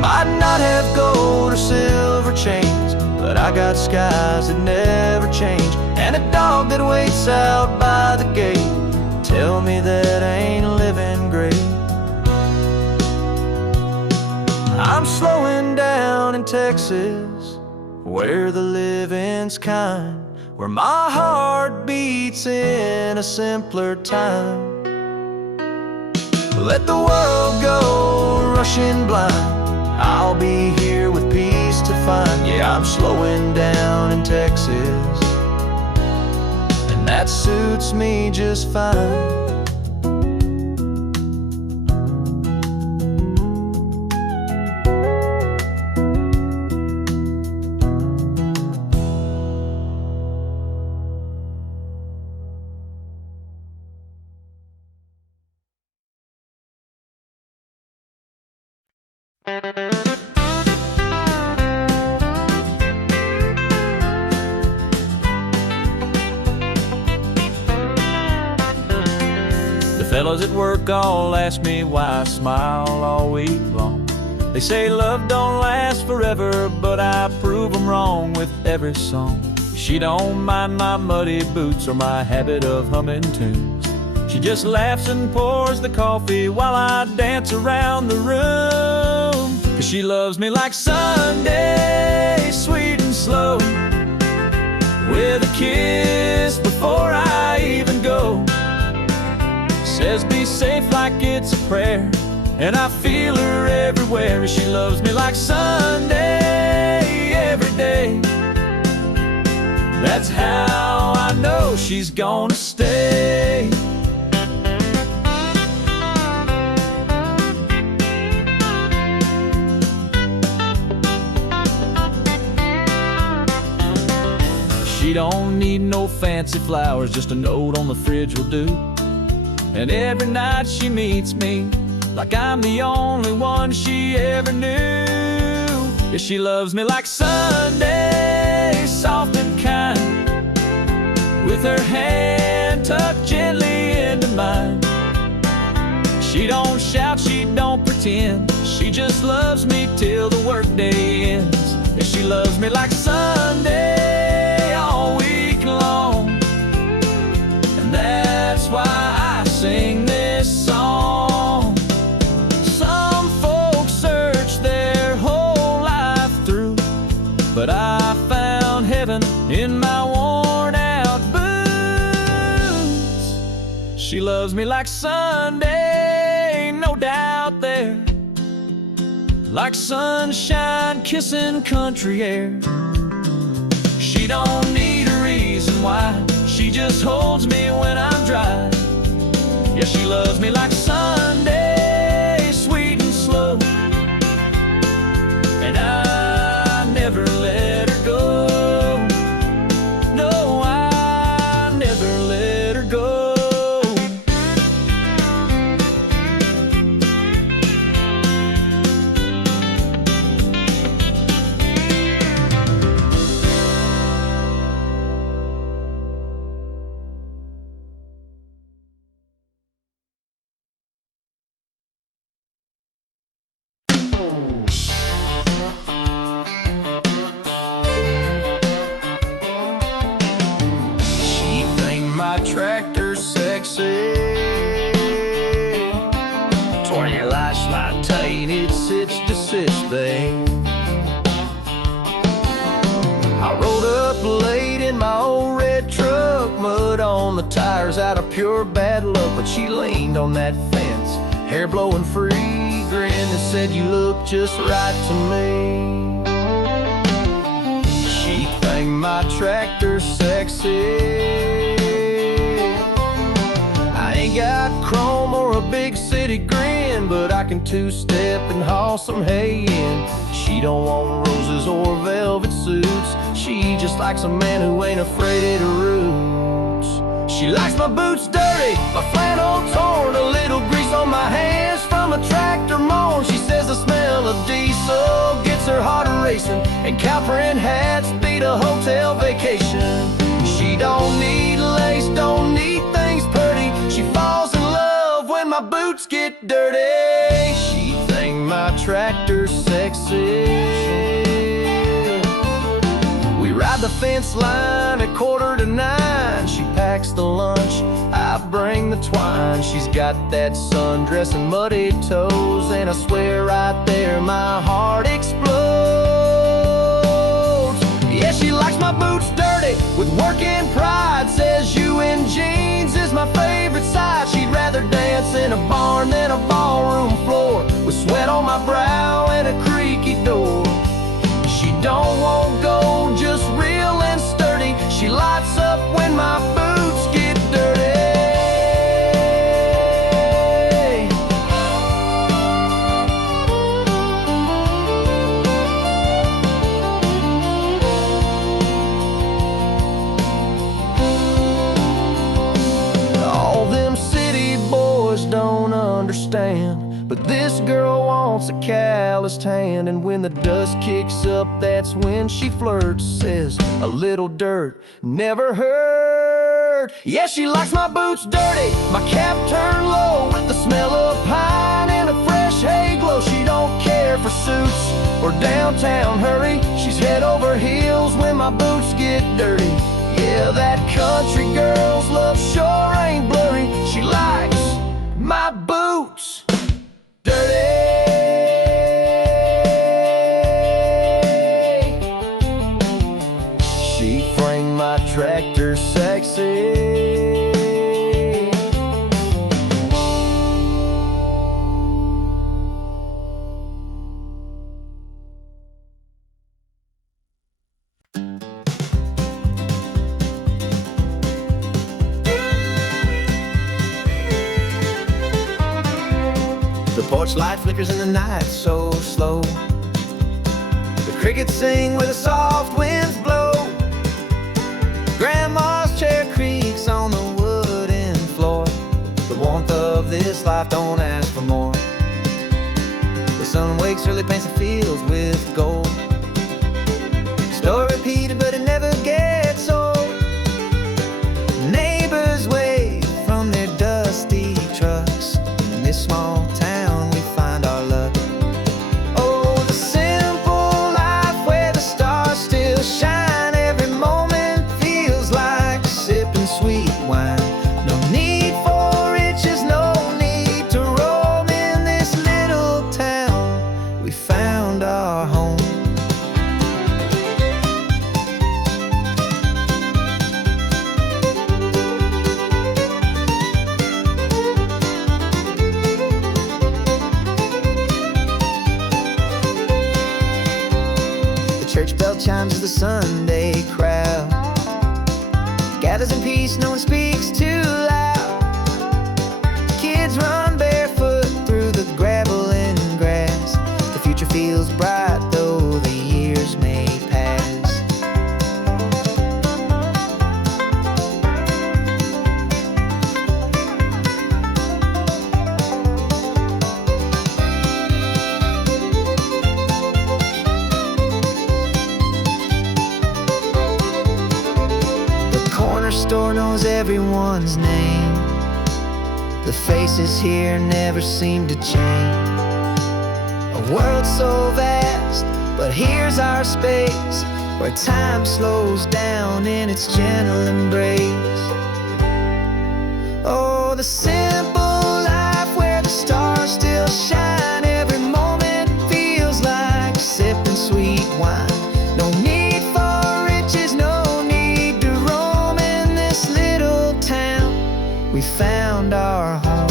Might not have gold or silver I got skies that never change, and a dog that waits out by the gate. Tell me that ain't living great. I'm slowing down in Texas, where the living's kind, where my heart beats in a simpler time. Let the world go rushing blind, I'll be here with peace to find. Yeah, I'm slowing down in Texas, and that suits me just fine. The fellows at work all ask me why I smile all week long. They say love don't last forever, but I prove them wrong with every song. She don't mind my muddy boots or my habit of humming tunes. She just laughs and pours the coffee while I dance around the room. 'Cause she loves me like Sunday, sweet and slow, with a kiss before I even go. Says be safe like it's a prayer, and I feel her everywhere. She loves me like Sunday, every day. That's how I know she's gonna stay. She don't need no fancy flowers, just a note on the fridge will do. And every night she meets me like I'm the only one she ever knew. Yeah, she loves me like Sunday, soft and kind, with her hand tucked gently into mine. She don't shout, she don't pretend, she just loves me till the workday ends. Yeah, she loves me like Sunday all week long, and that's why I sing this song. Some folks search their whole life through, but I found heaven in my worn out boots. She loves me like Sunday, no doubt there, like sunshine kissing country air. She don't need a reason why, she just holds me when I'm dry. Yeah, she loves me like Sunday, sweet and slow, and I never let her go. No, I never let her go. Tractor sexy, 20 lights like tight, it sits to sits, babe. I rolled up late in my old red truck, mud on the tires out of pure bad luck. But she leaned on that fence, hair blowing free, grinned and said, "You look just right to me." She thanked my tractor sexy. Ain't got chrome or a big city grin, but I can two-step and haul some hay in. She don't want roses or velvet suits, she just likes a man who ain't afraid of the roots. She likes my boots dirty, my flannel torn, a little grease on my hands from a tractor moan. She says the smell of diesel gets her heart racing, and cow print hats beat a hotel vacation. She don't need lace, don't need things pretty, she falls in love when my boots get dirty. She thanked my tractor sexy. We fence line at 8:45. She packs the lunch, I bring the twine. She's got that sundress and muddy toes, and I swear right there my heart explodes. Yeah, she likes my boots dirty with work and pride. Says you in jeans is my favorite side. She'd rather dance in a barn than a ballroom floor, with sweat on my brow and a creaky door. She don't want gold, just real and sturdy. She lights up when my boots get dirty. All them city boys don't understand, but this girl wants a calloused hand. And when the dust kicks up, that's when she flirts. Says a little dirt never hurt. Yeah, she likes my boots dirty, my cap turned low, with the smell of pine and a fresh hay glow. She don't care for suits or downtown hurry. She's head over heels when my boots get dirty. Yeah, that country girl's love sure ain't blurry. She likes my boots dirty. She framed my tractor sexy. The porch light flickers in the night so slow. The crickets sing where the soft winds blow. Grandma's chair creaks on the wooden floor. The warmth of this life, don't ask for more. The sun wakes early, paints the fields with gold. Story repeated, but it never gets old. Neighbors wave from their dusty trucks. In this small town we find our luck. Oh, the simple life where the stars still shine. Every moment feels like sipping sweet wine. No need for riches, no need to roam. In this little town we found our home. Church bell chimes as the Sunday crowd gathers in peace, no one speaks too loud. Kids run barefoot through the gravel and grass. The future feels bright, though the years may pass. Store knows everyone's name. The faces here never seem to change. A world so vast, but here's our space, where time slows down in its gentle embrace. Oh, the simple life where the stars still shine. Every moment feels like sipping sweet wine. No need for riches, no need to roam. In this little town we found our home.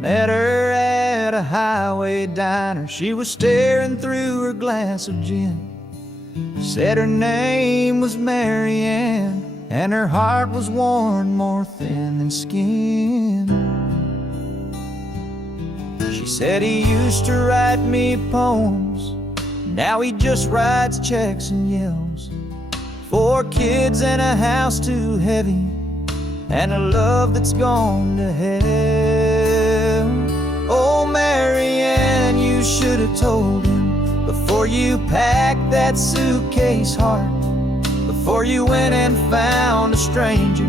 Met her at a highway diner. She was staring through her glass of gin. Said her name was Mary Ann. and her heart was worn more thin than skin. She said he used to write me poems, now he just writes checks and yells. 4 kids and a house too heavy, and a love that's gone to hell. Oh, Marianne, you should have told him before you packed that suitcase heart, before you went and found a stranger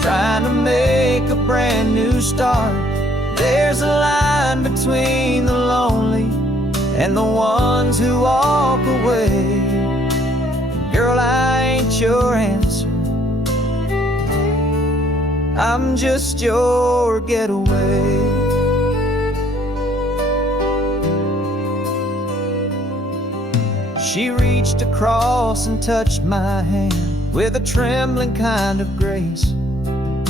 trying to make a brand new start. There's a line between the lonely and the ones who walk away. Girl, I ain't your answer, I'm just your getaway. She reached across and touched my hand with a trembling kind of grace.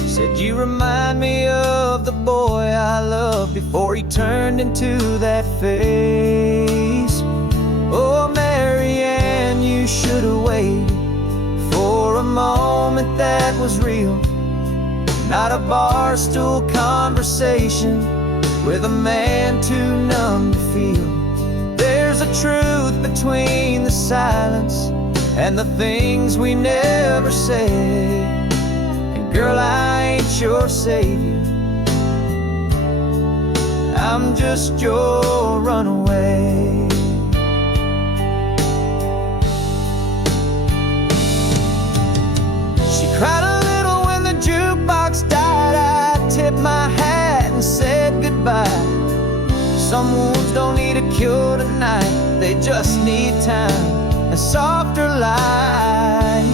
Said, you remind me of the boy I loved before he turned into that face. Oh, Marianne, you should have waited for a moment that was real, not a bar stool conversation with a man too numb to feel. There's a truth between the silence and the things we never say. And girl, I ain't your savior, I'm just your runaway. She cried a little when the jukebox died. I tipped my hat and said goodbye. Some wounds don't need a cure tonight, they just need time, a softer light.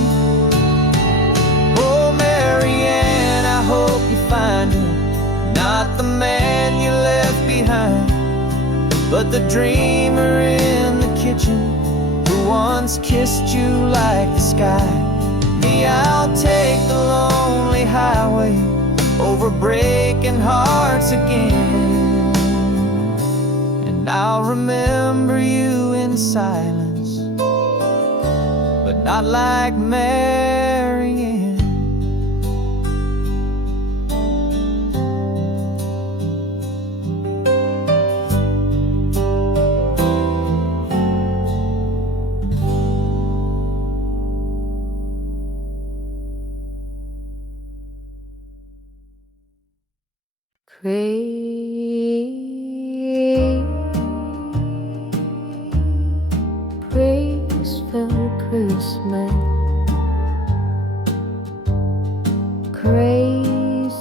Oh, Marianne, I hope you find her, not the man you left behind, but the dreamer in the kitchen who once kissed you like the sky. Me, I'll take the lonely highway over breaking hearts again. I'll remember you in silence, but not like Marianne. Graceful Christmas, crazy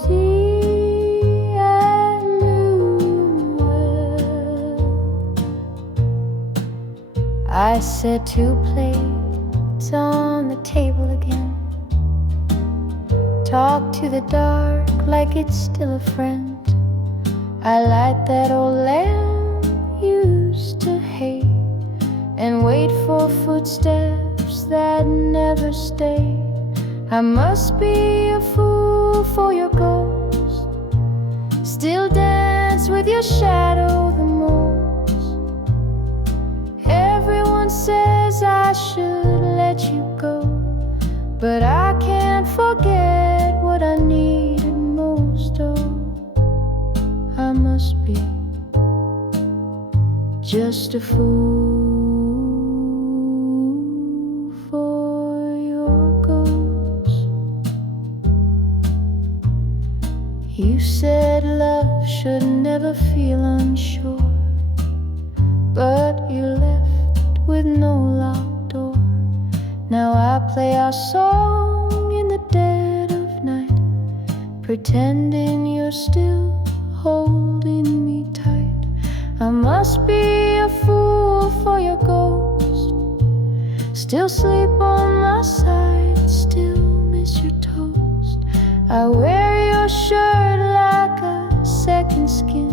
and new world. I set 2 plates on the table again, talk to the dark like it's still a friend. I light that old lamp you used to hate and wait for footsteps that never stay. I must be a fool for your ghost, still dance with your shadow the most. Everyone says I should let you go, but I can't forget what I needed most. Oh, I must be just a fool for your ghost. You said love should never feel unsure, but you left with no locked door. Now I play our song in the dead of night, pretending you're still holding me tight. I must be a fool for your ghost, still sleep on my side, still miss your toast. I wear your shirt like a second skin,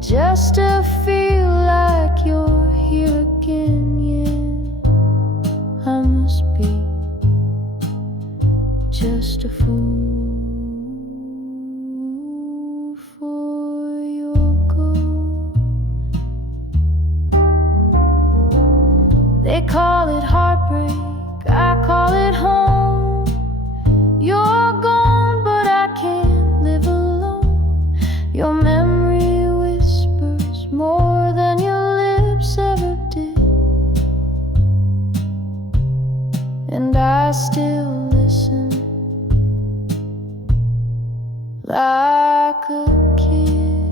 just to feel like you're here again. Yeah, I must be just a fool. They call it heartbreak, I call it home. like a kid.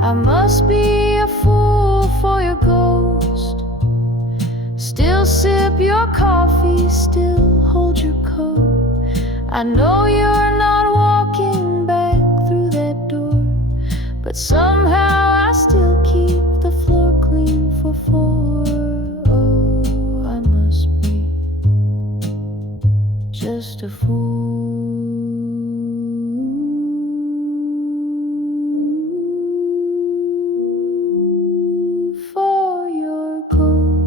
I must be a fool for your ghost. Still sip your coffee, still hold your coat. I know you're not walking back through that door, but somehow I still keep the floor clean for four. Oh, I must be just a fool for your ghost.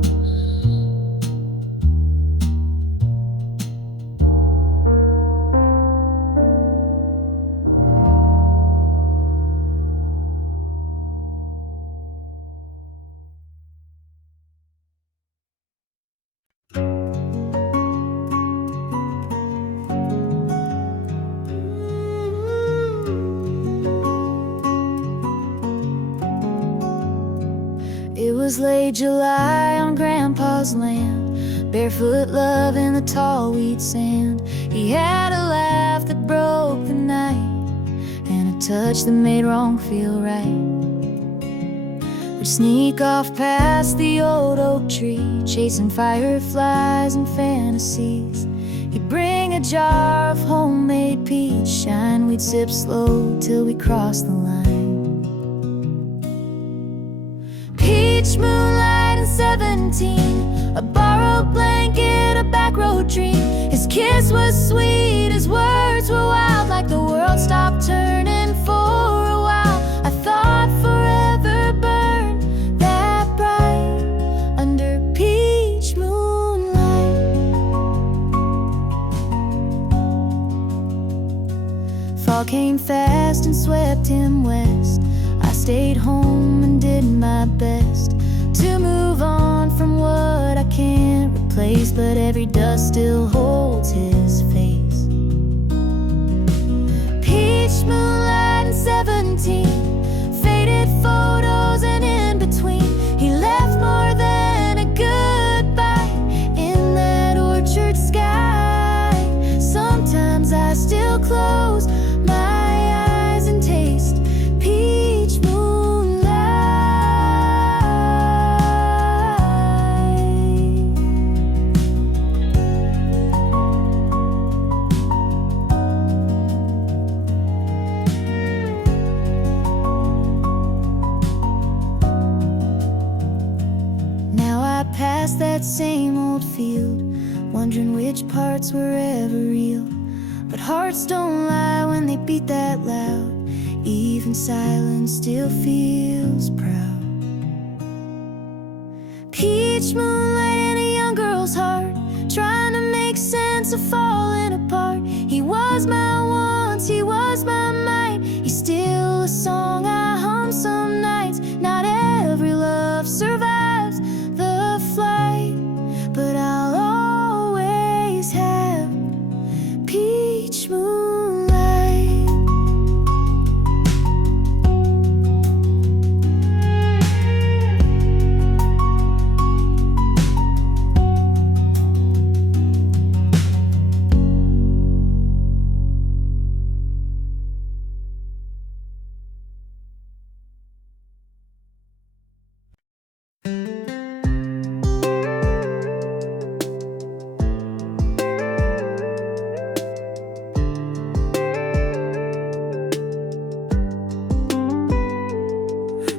It was late July on Grandpa's land, barefoot love in the tall wheat sand. He had a laugh that broke the night, and a touch that made wrong feel right. We'd sneak off past the old oak tree, chasing fireflies and fantasies. He'd bring a jar of homemade peach shine. We'd sip slow till we crossed the line. Peach moonlight and 17, a borrowed blanket, a back road dream. His kiss was sweet, his words were wild, like the world stopped turning for a while. I thought forever burned that bright under peach moonlight. Fall came fast and swept him west. I stayed home and did my best to move on from what I can't replace, but every dust still holds his face. Peach moonlight and 17, faded photos and in between. He left more than a goodbye in that orchard sky. Sometimes I still close my eyes and taste peach moonlight. Now I pass that same old field, wondering which parts were ever real. But hearts don't lie when they beat that loud. Even silence still feels proud. Peach moonlight in a young girl's heart, trying to make sense of falling apart. He was my once, he was my might. He's still a song I hum some nights. Not every love survives the flight, but I'll always have peach moonlight.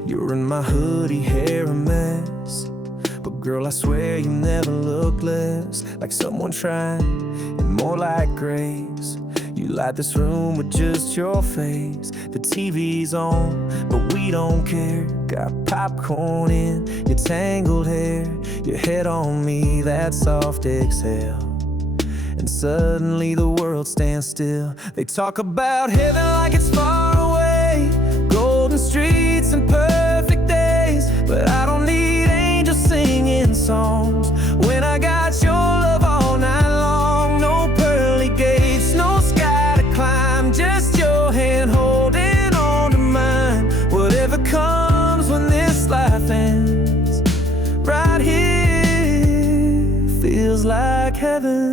You're in my hoodie, hair a mess, but girl, I swear you never look less like someone trying, and more like grace. You light this room with just your face. The TV's on, but we don't care. Got popcorn in your tangled hair, your head on me, that soft exhale. And suddenly the world stands still. They talk about heaven like it's far away, golden streets and perfect days, but I don't need angels singing songs when I got your love all night long. No pearly gates, no sky to climb, just your hand holding on to mine. Whatever comes when this life ends, right here feels like heaven.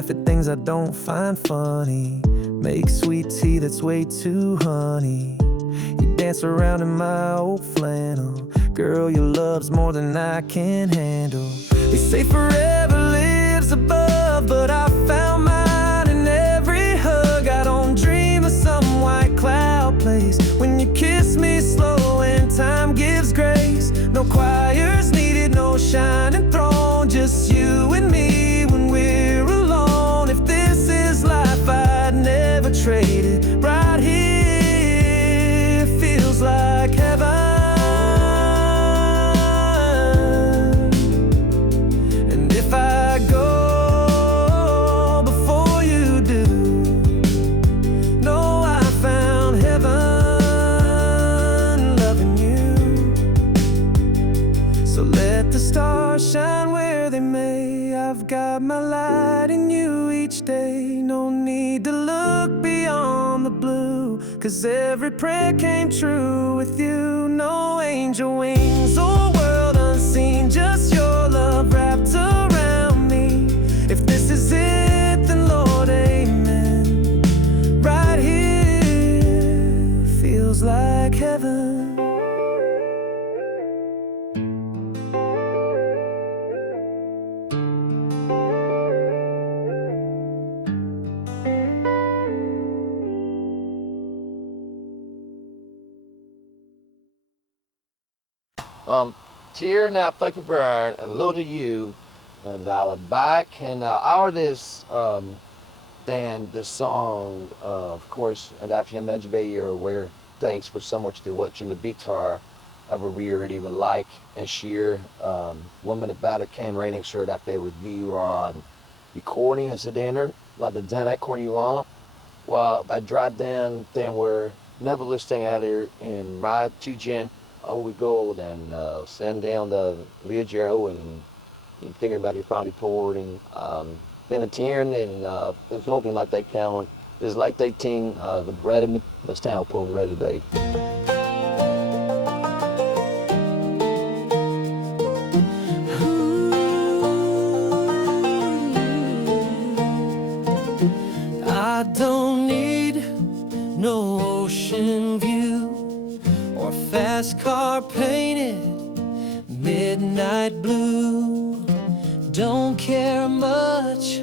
laugh at things I don't find funny, make sweet tea that's way too honey. You dance around in my old flannel, girl, your love's more than I can handle. They say forever lives above, but I found mine in every hug. I don't dream of some white cloud place when you kiss me slow and time gives grace. No choirs needed, no shining throne, just you and me when we're alone. If this is life, I'd never trade it. Right here feels like heaven. And if I go before you do, know I found heaven loving you. So let the stars shine where they may, I've got my light in you each day. No need to look beyond the blue, 'cause every prayer came true with you. No angel wings or world unseen, just your love wrapped around me. If this is it, then Lord, amen. Right here feels like heaven. Cheer now, thank you, Brian, and hello to you, and I'll back and this then the song, of course, and after you mentioned you're aware, thanks for so much to watching the guitar of a really would like and share woman about it can raining shirt that they with you on recording as a dinner, like the dinner recording you on. Well, I drive down then we're never listening at here in ride to Jen. Oh, we go and send down the Leogero and thinking about your family reporting. Been a tearing and it's looking like they count. It's like they ting the bread in the town for ready today. I don't need no ocean view or fast car painted midnight blue. Don't care much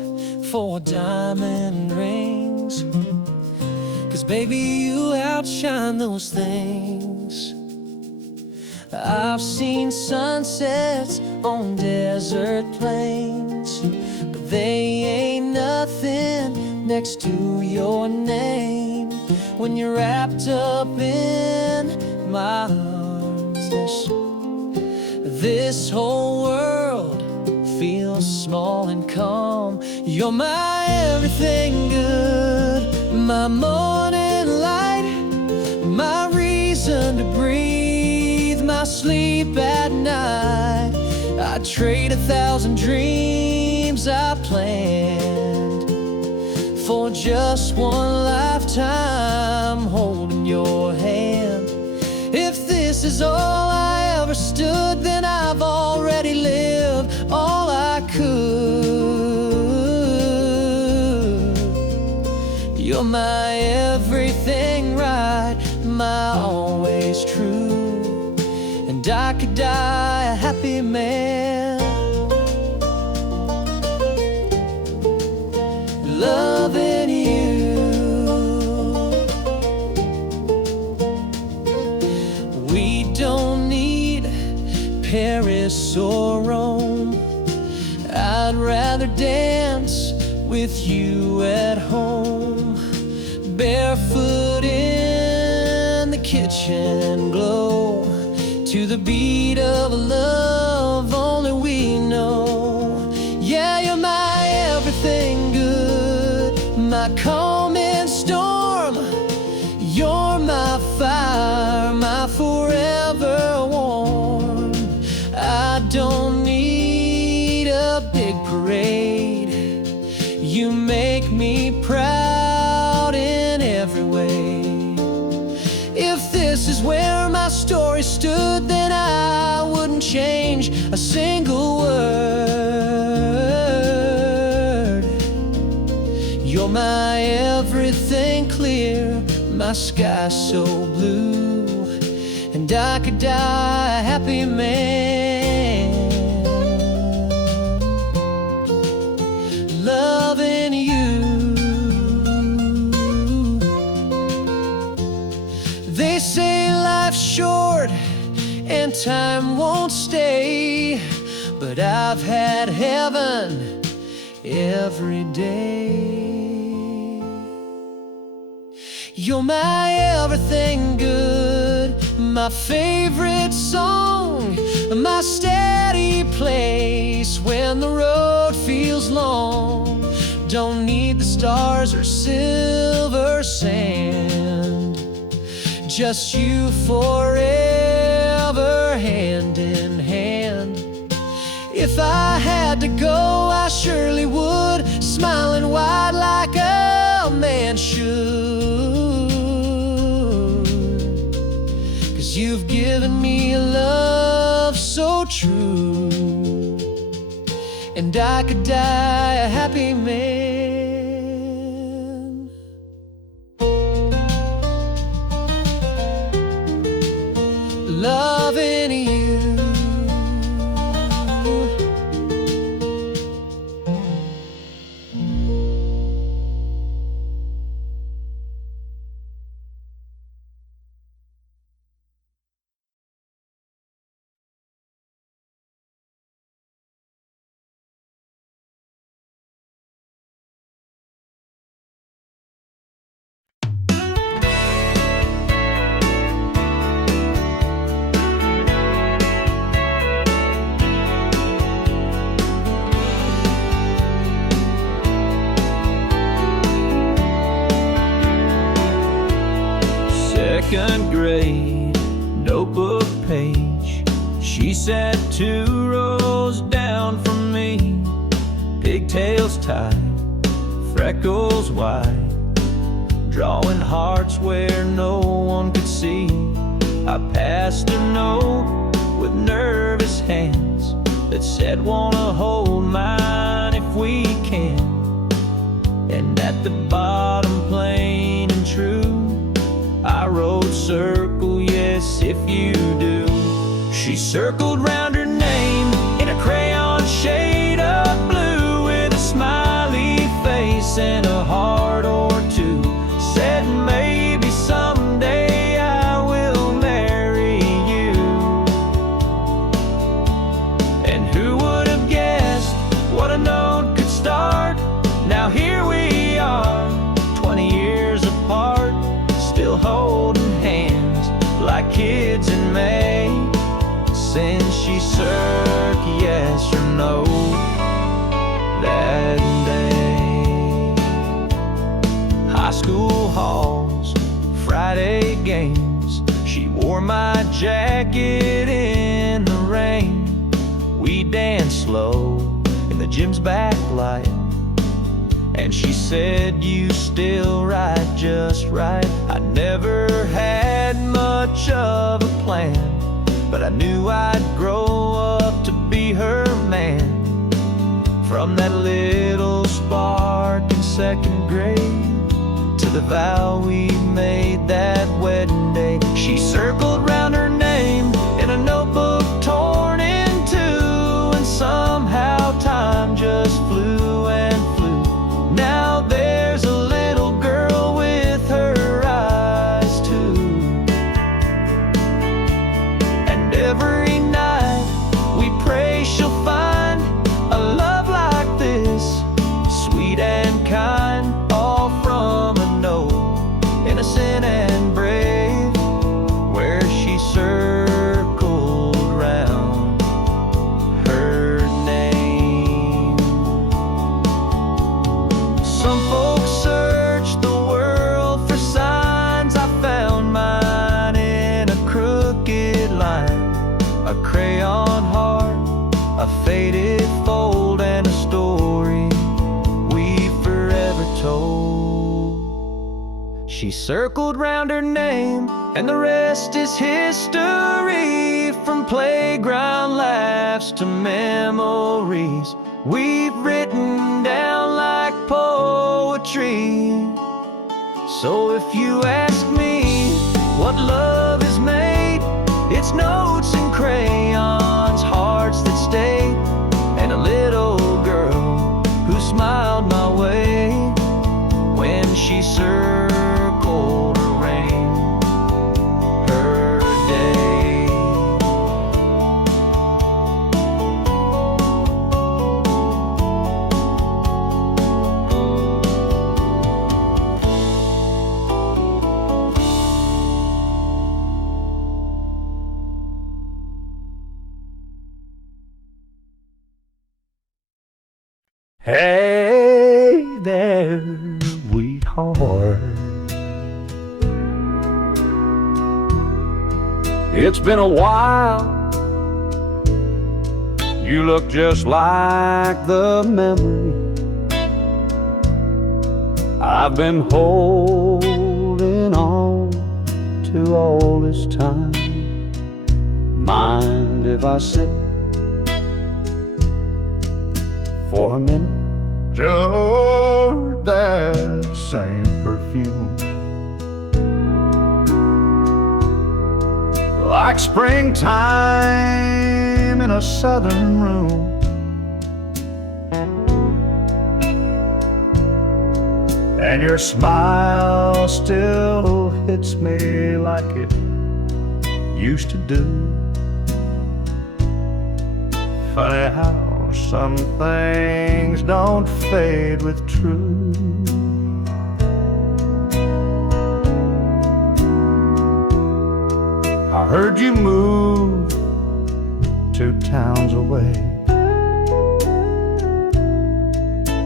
for diamond rings, 'cause baby you outshine those things. I've seen sunsets on desert plains, but they ain't nothing next to your name. When you're wrapped up in my arms, this whole world feels small and calm. You're my everything good, my morning light, my reason to breathe, my sleep at night. I'd trade 1,000 dreams I planned for just one lifetime holding your hand. If this is all I ever stood, then I've already lived all I could. You're my everything right, my always true, and I could die a happy man, loving you. We don't need Paris or Rome, I'd rather dance with you at home, barefoot in the kitchen glow, to the beat of a love only we know. Yeah, you're my everything good, my calm in storm. You're my fire, my forever warm. I don't need a big parade, you make me proud in every way. If this is where my story stood, then I wouldn't change a single word. my sky so blue, and I could die a happy man, loving you. They say life's short and time won't stay, but I've had heaven every day. You're my everything good, my favorite song, my steady place when the road feels long. Don't need the stars or silver sand, just you forever, hand in hand. If I had to go, I surely would, smiling wide like a man should. 'Cause you've given me a love so true, and I could die a happy man. Loving you. Second grade, notebook page. She sat 2 rows down from me, pigtails tied, freckles wide, drawing hearts where no one could see. I passed a note with nervous hands that said, wanna hold mine if we can. And at the bottom, plain and true, I wrote circle, yes, if you do. She circled round her name in a crayon shade of blue, with a smiley face and a heart or two. Said maybe someday I will marry you. And who would have guessed what a note could start? Now here we are, 20 years apart, still holding hands like kids in May. Since she circled yes or no that day. High school halls, Friday games, she wore my jacket in the rain. We danced slow in the gym's backlight, and she said, you still write just right. I never had much of a plan, but I knew I'd grow up to be her man. From that little spark in second grade to the vow we made that wedding day. She circled round her name in a notebook torn in two, and somehow time just flew and flew. Now there's a little girl with her eyes too. And every night we pray she'll find a love like this, sweet and kind, all from a note, innocent and brave, where she circled round her name. Some folks search the world for signs. I found mine in a crooked line, a crayon heart, a faded fold, and a story we forever told. She circled round her name, and the rest is history. From playground laughs to memories we've written down like poetry. So if you ask me what love is made, it's notes and crayons, hearts that stay, and a little girl who smiled my way when she circled around her day. Hey there, sweetheart. It's been a while. You look just like the memory I've been holding on to all this time. Mind if I sit for a minute? Just that same perfume, like springtime in a southern room. And your smile still hits me like it used to do. Funny how some things don't fade with truth. I heard you moved 2 towns away,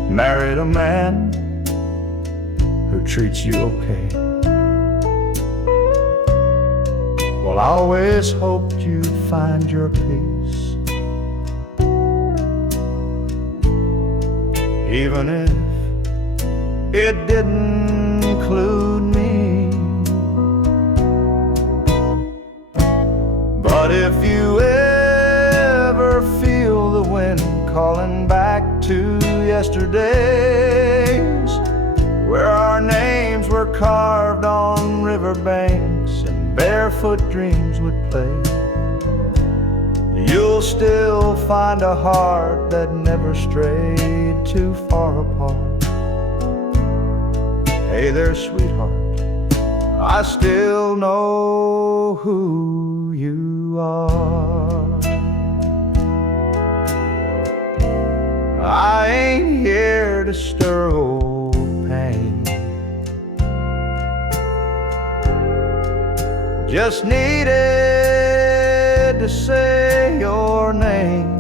married a man who treats you okay. Well, I always hoped you'd find your peace, even if it didn't include me. But if you ever feel the wind calling back to yesterdays, where our names were carved on riverbanks and barefoot dreams would play, you'll still find a heart that never strayed too far apart. Hey there, sweetheart, I still know who you are. I ain't here to stir old pain, just needed to say your name.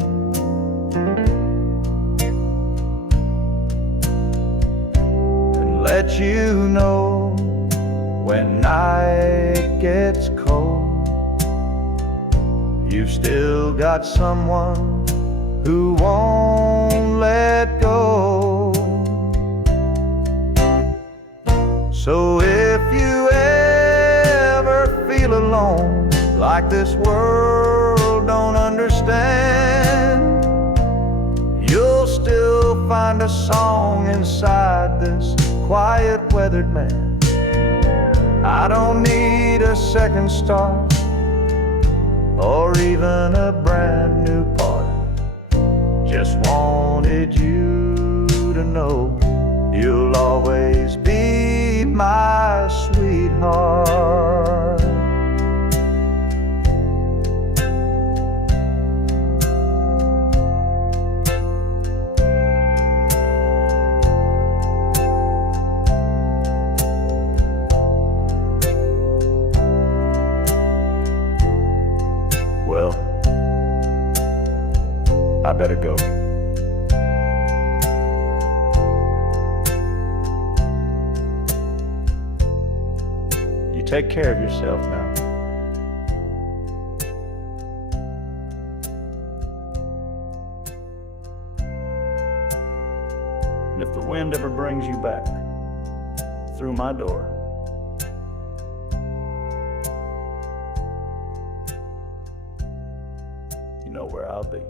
And let you know when night gets cold, you've still got someone who won't let go. So if you ever feel alone, like this world don't understand, you'll still find a song inside this quiet weathered man. I don't need a second start or even a brand new part. Just wanted you to know you'll always be my sweetheart. Well, I better go. You take care of yourself now. And if the wind ever brings you back through my door, you know where I'll be.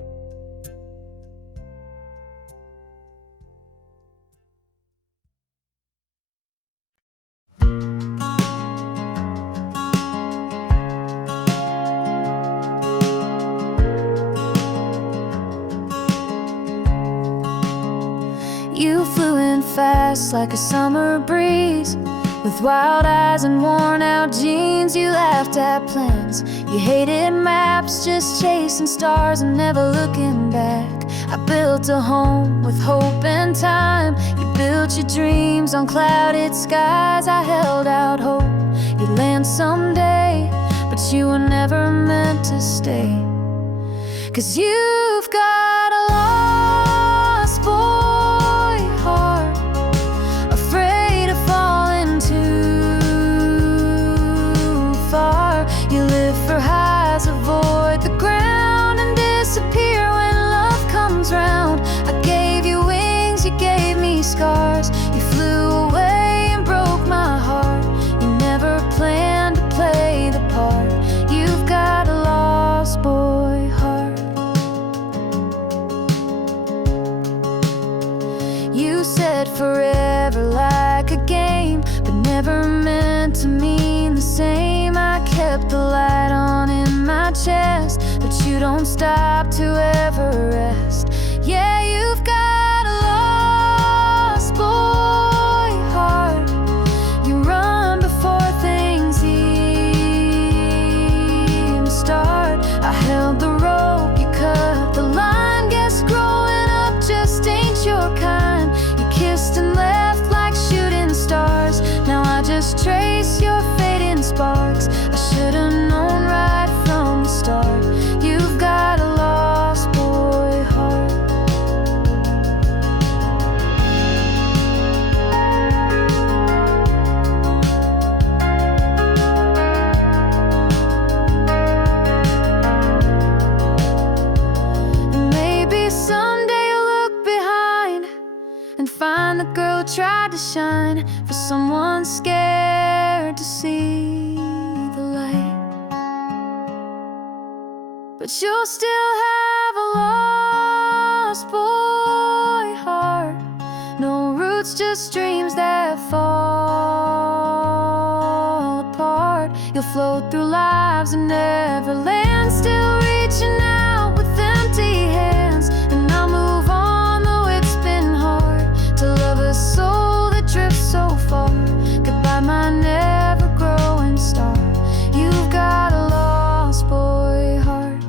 You flew in fast like a summer breeze. With wild eyes and worn out jeans, you laughed at plans. You hated maps, just chasing stars and never looking back. I built a home with hope and time. You built your dreams on clouded skies. I held out hope you'd land someday, but you were never meant to stay. 'Cause you've got a lost boy heart, afraid of falling too far. You live for highs, avoid the ground, and disappear when love comes round. I gave you wings, you gave me scars. You flew away and broke my heart. You never planned to play the part. You've got a lost boy heart. You said forever like a game, but never meant to mean the same. I kept the light on in my chest, but you don't stop to ever rest. Yeah, you've got a lost boy heart. You run before things even start. I held the rope, you cut the line. Guess growing up just ain't your kind. You kissed and left like shooting stars. Now I just trace your fading sparks. I should've known right from the start. You've got a lost boy heart. Maybe someday you'll look behind and find the girl who tried to shine for someone scared to see the light. But you'll still have a lost boy heart. No roots, just dreams that fall apart. You'll float through lives and never land, still reaching out with empty hands. And I'll move on though it's been hard to love a soul that drifts so far. Goodbye, my never-growing star. You've got a lost boy heart.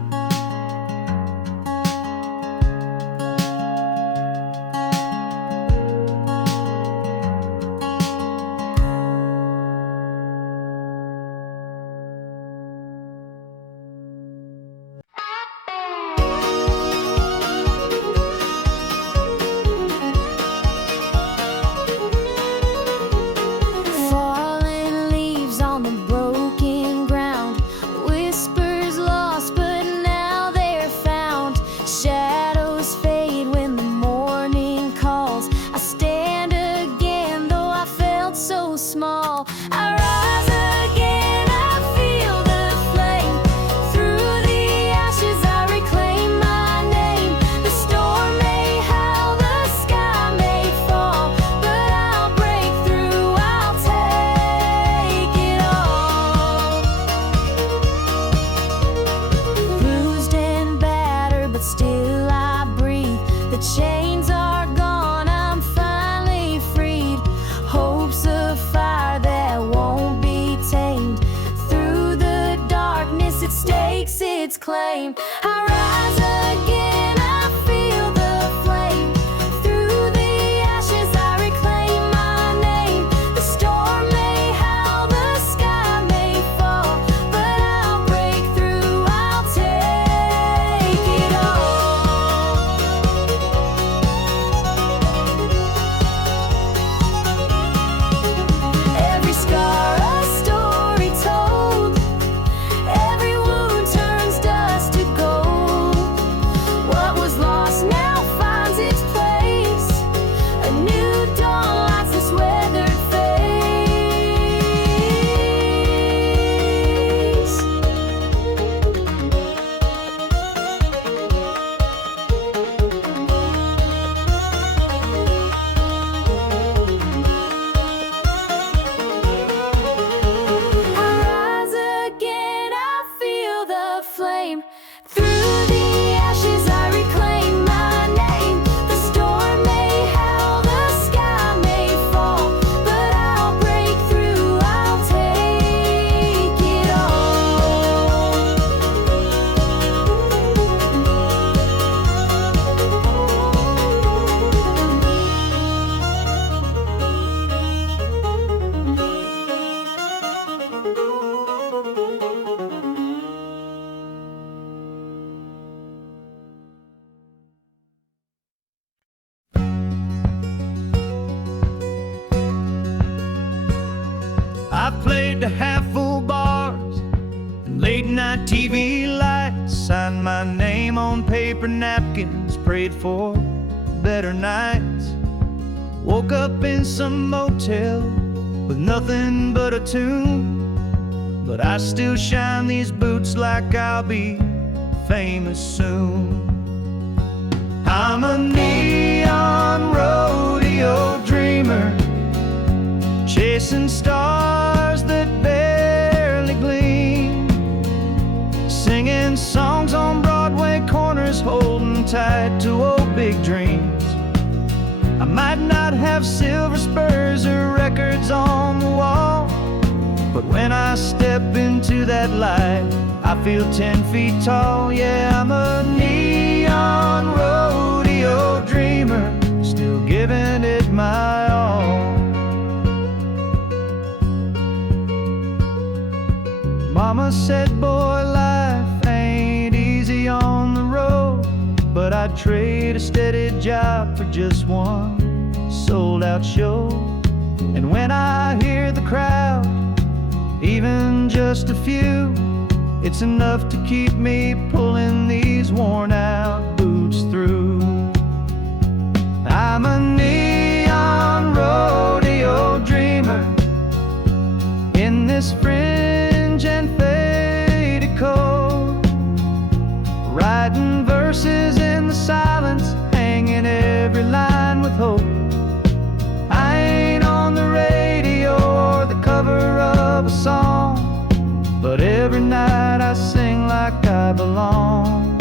Falling leaves on the broken ground, whispers lost, but now they're found. Shadows fade when the morning calls. I stand again, though I felt so small. I rise again, I feel the flame. Through the ashes I reclaim my name. The storm may howl, the sky may fall, but I'll break through, I'll take it all. Bruised and battered, but still I breathe. The chains are gone, I'm finally freed. Hope's a fire that won't be tamed. Through the darkness it stakes its claim. I rise again, I feel the flame. Through the ashes I reclaim my name. The storm may howl, the sky may fall, but I'll break through, I'll take it all. Every scar a story told. Every wound turns dust to gold. I played to half-full bars and late-night TV lights, signed my name on paper napkins, prayed for better nights. Woke up in some motel with nothing but a tune, but I still shine these boots like I'll be famous soon. I'm a neon rodeo dreamer, chasing stars that barely gleam, singing songs on Broadway corners, holding tight to old big dreams. I might not have silver spurs or records on the wall, but when I step into that light, I feel 10 feet tall. Yeah, I'm a neon rodeo dreamer, still giving it my all. Mama said, boy, life ain't easy on the road, but I'd trade a steady job for just one sold-out show. And when I hear the crowd, even just a few, it's enough to keep me pulling these worn-out boots through. I'm a neon rodeo dreamer in this fringe and faded coat, writing verses in the silence, hanging every line with hope. I ain't on the radio or the cover of a song, but every night I sing like I belong.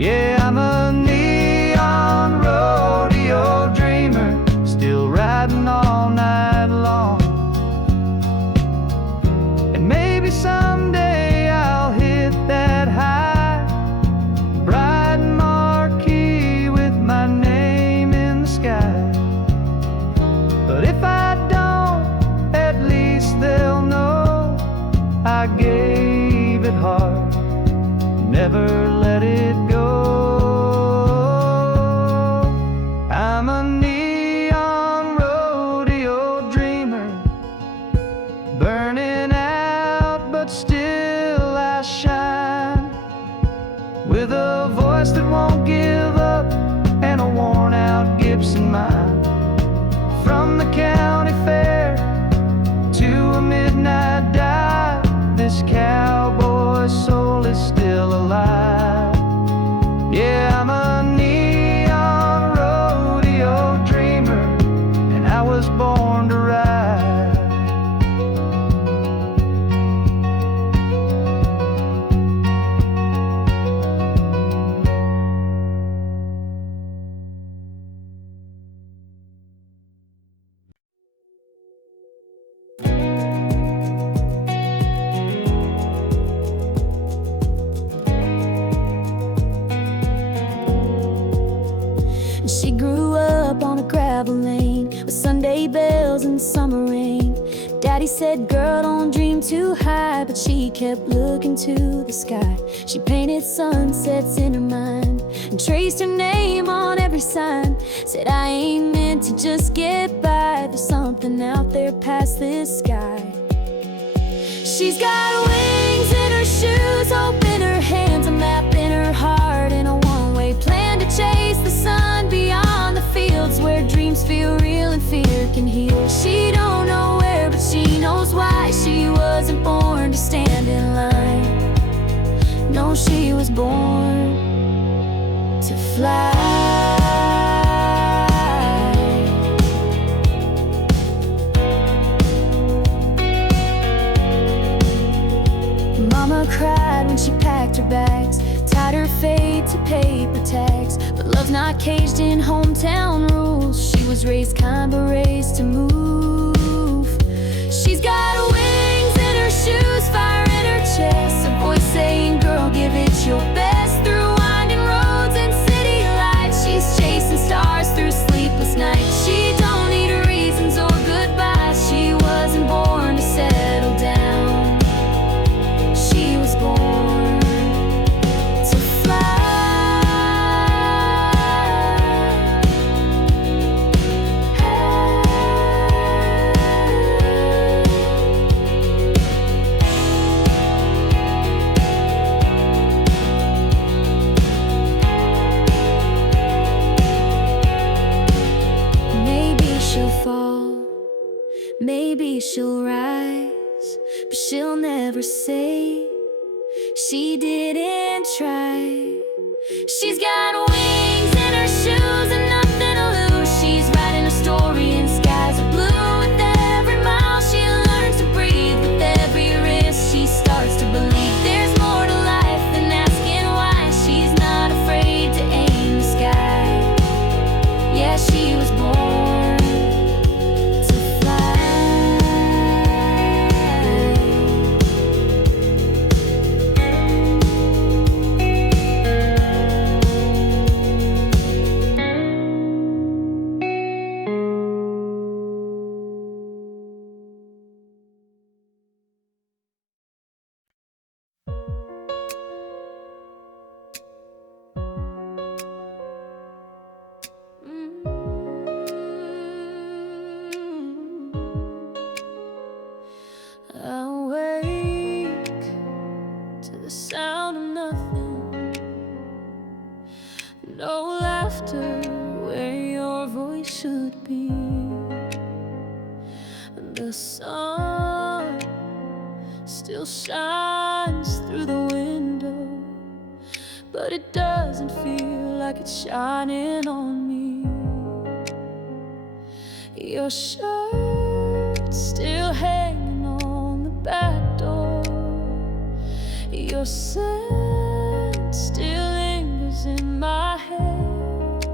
Yeah, I'm a neon rodeo dreamer, still riding all night long. And maybe someday I'll hit that high, bright marquee with my name in the sky. But if I don't, at least they'll know I gave it hard, never let it go. I'm a neon rodeo dreamer, burning out, but still I shine, with a voice that won't give up and a worn-out Gibson mind. From the county fair to a midnight dive, this cowboy soul is still alive. Yeah, I'm a neon rodeo dreamer, and I was born to ride. She grew up on a gravel lane with Sunday bells and summer rain. Daddy said, girl, don't dream too high, but she kept looking to the sky. She painted sunsets in her mind and traced her name on every sign. Said, I ain't meant to just get by, there's something out there past this sky. She's got wings in her shoes, hope in her hands, a map in her heart, and a one-way plan to chase the sun beyond the fields where dreams feel real and fear can heal. She don't know where, but she knows why. She wasn't born to stand in line. No, she was born to fly. Mama cried when she packed her bags, tied her fate to paper tags. But love's not caged in hometown rules. She was raised kind but raised to move. She's got wings in her shoes, fire in her chest, a voice saying, girl, give it your best. Through winding roads and city lights, she's chasing stars through sleepless nights. She don't need reasons or goodbyes. She wasn't born to settle down. She was born to fly. Maybe she'll rise, but she'll never say she didn't try. She's got wings in her shoes and nothing to lose. She's writing a story and skies are blue. With every mile she learns to breathe. With every risk she starts to believe there's more to life than asking why. She's not afraid to aim the sky. Yeah, she was born to fly. I wake to the sound of nothing. No laughter where your voice should be. The sun still shines through the window, but it doesn't feel like it's shining on me. Your shirt's still hanging on the back door. Your scent still lingers in my head.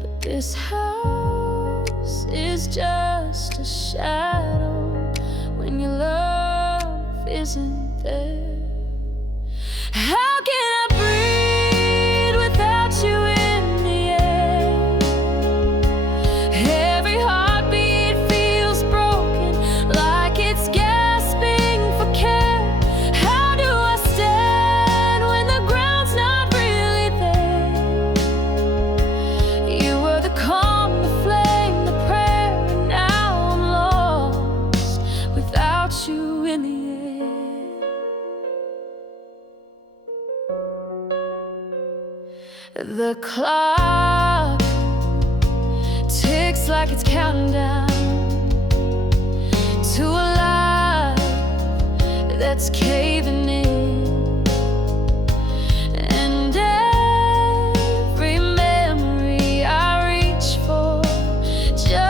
But this house is just a shadow when your love isn't there. How can I breathe without you in the air? Every heartbeat feels broken, like it's gasping for care. How do I stand when the ground's not really there? You were the calm, the flame, the prayer, and now I'm lost without you in the air. The clock ticks like it's counting down to a life that's caving in. And every memory I reach for just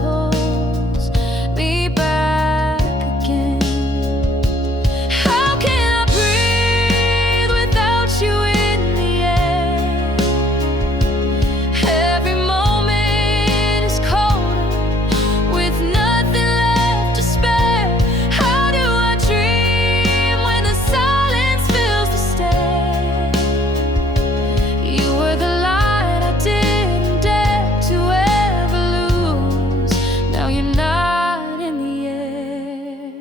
pulls me back again. How can I breathe without you in the air? Every moment is colder with nothing left to spare. How do I dream when the silence fills the stair? You were the light I didn't dare to ever lose. Now you're not in the air.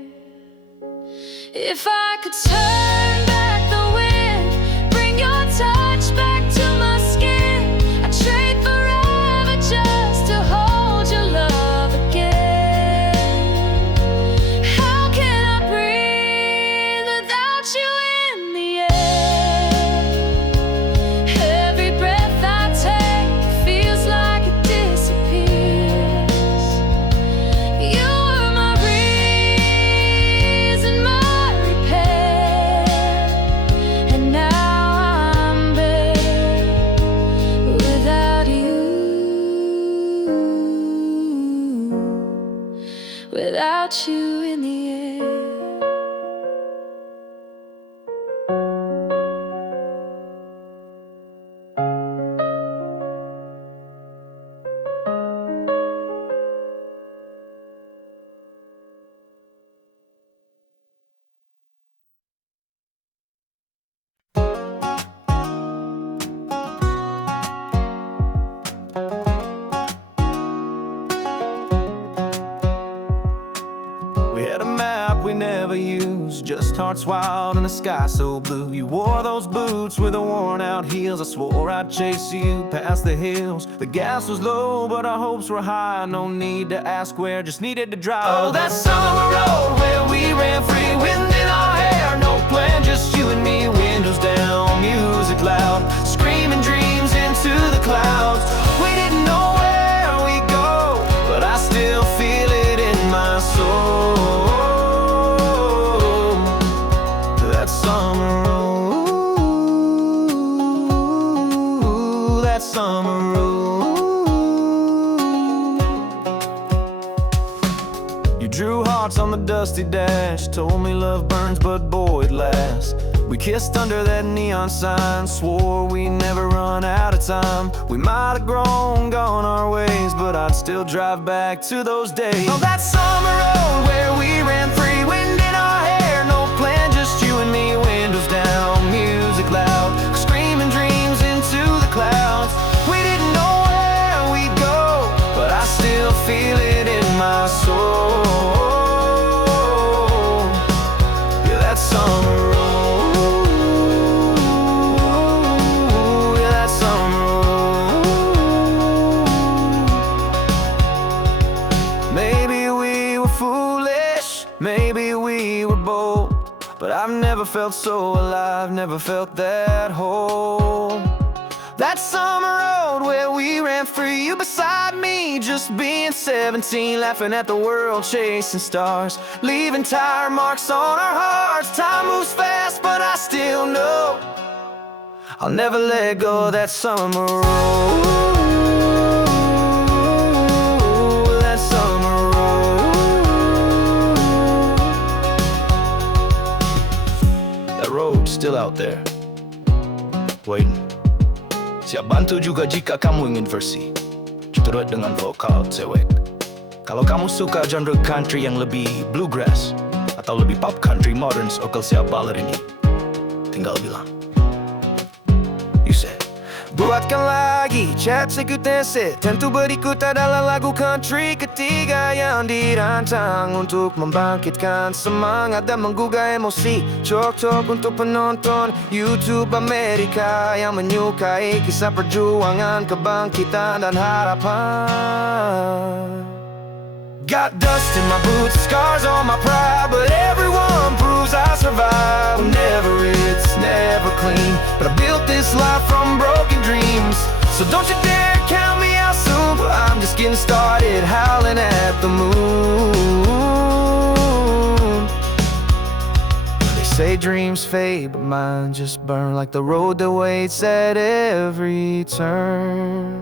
If I could turn back the wind, bring your touch back to my skin, I'd trade forever just to hold your love again. How can I breathe without you in the air? Every breath I take feels like it disappears. You were my reason, my repair, and now I'm bare without you, without you in the air. We had a map we never used, just hearts wild and the sky so blue. You wore those boots with the worn out heels. I swore I'd chase you past the hills. The gas was low, but our hopes were high. No need to ask where, just needed to drive. Oh, that summer road where we ran free, wind in our hair, no plan, just you and me. Windows down, music loud, screaming dreams into the clouds. We didn't know where we'd go, but I summer road. You drew hearts on the dusty dash, told me love burns but boy it lasts. We kissed under that neon sign, swore we never run out of time. We might have grown, gone our ways, but I'd still drive back to those days. Oh, that summer road where we ran free, wind in our hair, no plan, just you and me. Windows down, music loud, screaming dreams into the clouds. We didn't know where we'd go, but I still feel it in my soul. Yeah, that summer road. Maybe we were bold, but I've never felt so alive, never felt that whole. That summer road where we ran free, you beside me, just being 17, laughing at the world, chasing stars, leaving tire marks on our hearts. Time moves fast, but I still know I'll never let go of that summer road. That summer road. Road still out there, waiting. Siap bantu juga jika kamu ingin versi turut dengan vokal cewek. Kalau kamu suka genre country yang lebih bluegrass atau lebih pop country modern, Okel siap baler ini. Tinggal bilang. You said, buatkan lagi chat sekutese, tentu berikut adalah lagu country ketiga yang dirancang untuk membangkitkan semangat dan menggugah emosi. Cocok untuk penonton YouTube Amerika yang menyukai kisah perjuangan, kebangkitan dan harapan. Got dust in my boots, scars on my pride, but everyone proves I survive. Never it's never clean, but I built this life from broken dreams. So don't you dare count me out soon, I'm just getting started, howling at the moon. They say dreams fade, but mine just burn like the road that waits at every turn.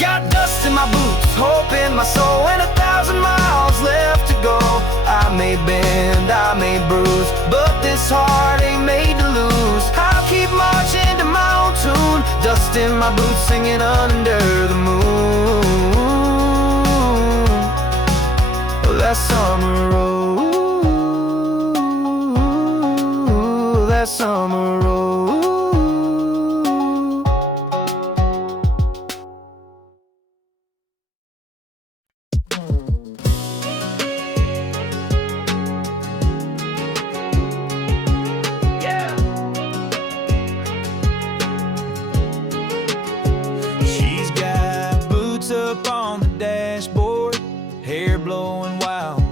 Got dust in my boots, hope in my soul, and 1,000 miles left to go. I may bend, I may bruise, but this heart ain't made to lose. I'll keep marching to my own tune, dust in my boots, singing under the moon. That summer road, that summer road. Up on the dashboard, hair blowing wild,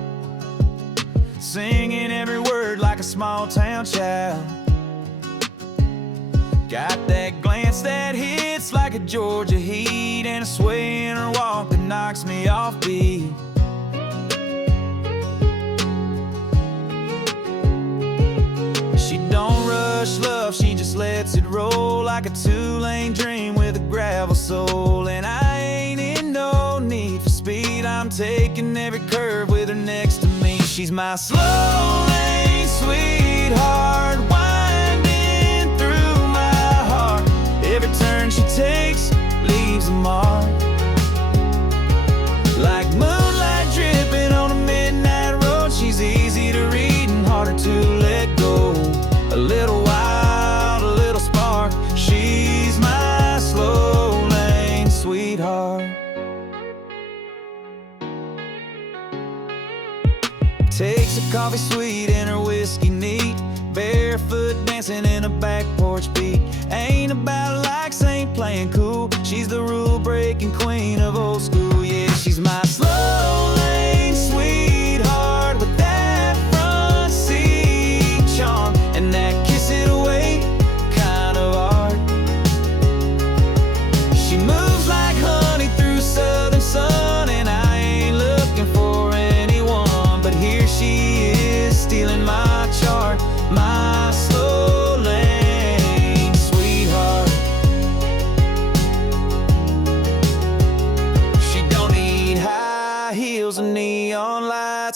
singing every word like a small town child. Got that glance that hits like a Georgia heat, and a sway in her walk that knocks me off beat. She don't rush love, she just lets it roll like a two-lane dream with a gravel soul. And I ain't in no need for speed, I'm taking every curve with her next to me. She's my slow lane sweetheart, winding through my heart. Every turn she takes leaves a mark, like moonlight dripping on a midnight road. She's easy to read and harder to let go. A little wild, a little spark, she's my slow lane sweetheart. Takes a coffee sweet and her whiskey neat, barefoot dancing in a back porch beat. Ain't about likes, ain't playing cool, she's the rule-breaking queen of old school. Yeah, she's my slow lane sweetheart with that front seat charm and that kiss it away kind of art. She moves like honey through southern sun, and I ain't looking for anyone, but here she is stealing my chart, my slow lane sweetheart.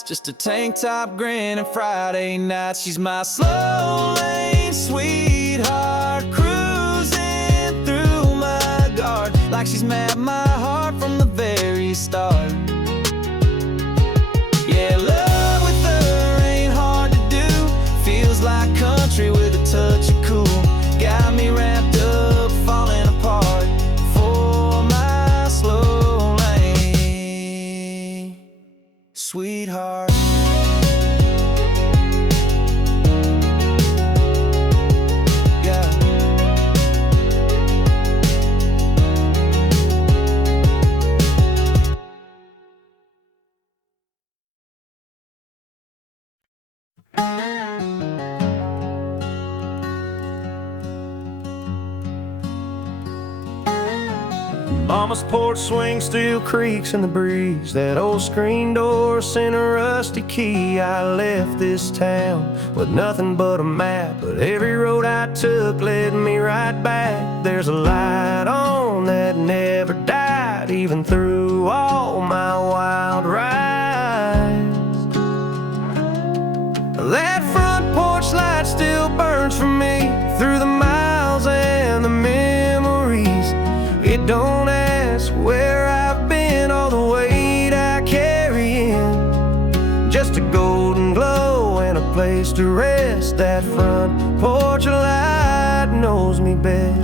just a tank top grin and Friday nights. She's my slow lane sweetheart, cruising through my garden like she's mapped my heart from the very start. Yeah, love with her ain't hard to do, feels like country with a touch of cool. Got me wrapped up, falling apart for my slow lane sweetheart. Yeah. Mama's porch swing still creaks in the breeze. That old screen door sent a rusty key. I left this town with nothing but a map, but every road I took led me right back. There's a light on that never died, even through all my wild rides. That front porch light still burns for me through the miles and the memories. It don't ask where I've been, all the weight I carry in. Just a golden glow and a place to rest. That front porch light knows me best.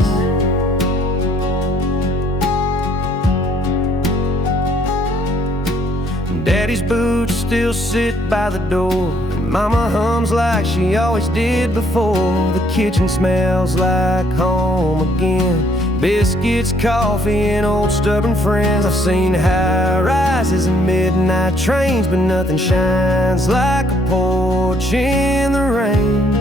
Daddy's boots still sit by the door, and Mama hums like she always did before. The kitchen smells like home again. Biscuits, coffee, and old stubborn friends. I've seen high rises and midnight trains, but nothing shines like a porch in the rain.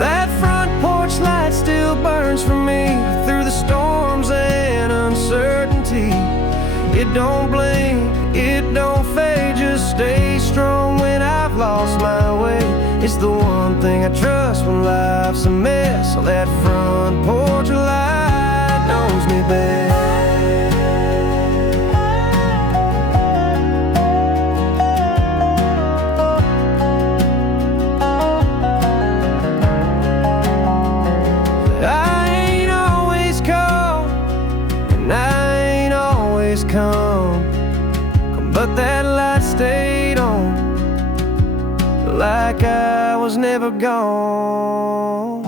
That front porch light still burns for me through the storms and uncertainty. It don't blink, it don't fade, just stay strong when I've lost my way. It's the one thing I trust when life's a mess. Oh, that front porch light knows me best. I ain't always calm, and I ain't always calm, but that light stayed on like I was never gone.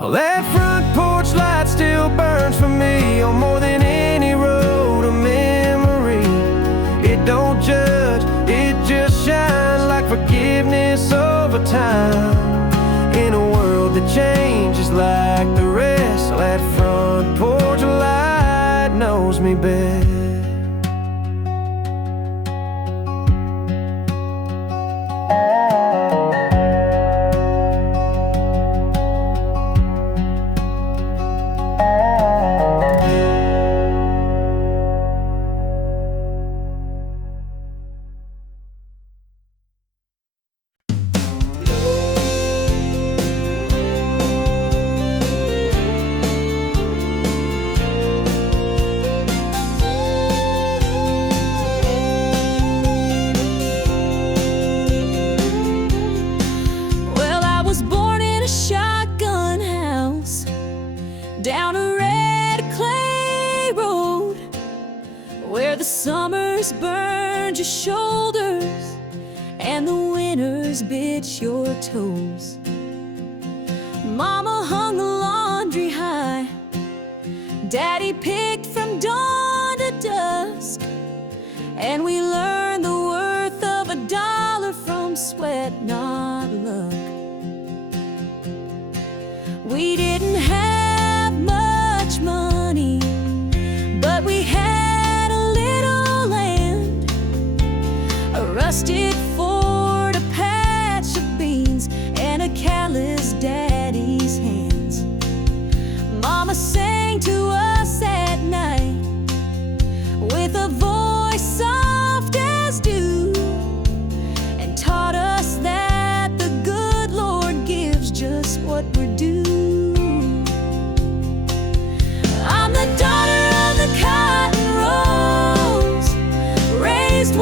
Oh, that front porch light still burns for me, oh, more than any road or memory. It don't judge, it just shines like forgiveness over time. In a world that changes like the rest, oh, that front porch light knows me best. Down a red clay road where the summers burned your shoulders and the winters bit your toes. Mama hung the laundry high, Daddy picked from dawn to dusk, and we learned the worth of $1 from sweat, not luck. We didn't have much money, but we had a little land, a rusted Ford, a patch of beans, and a callous daddy's hands. Mama sang to us at night with a voice soft as dew, and taught us that the good Lord gives just what we're due. I'm the daughter of the cotton rows, raised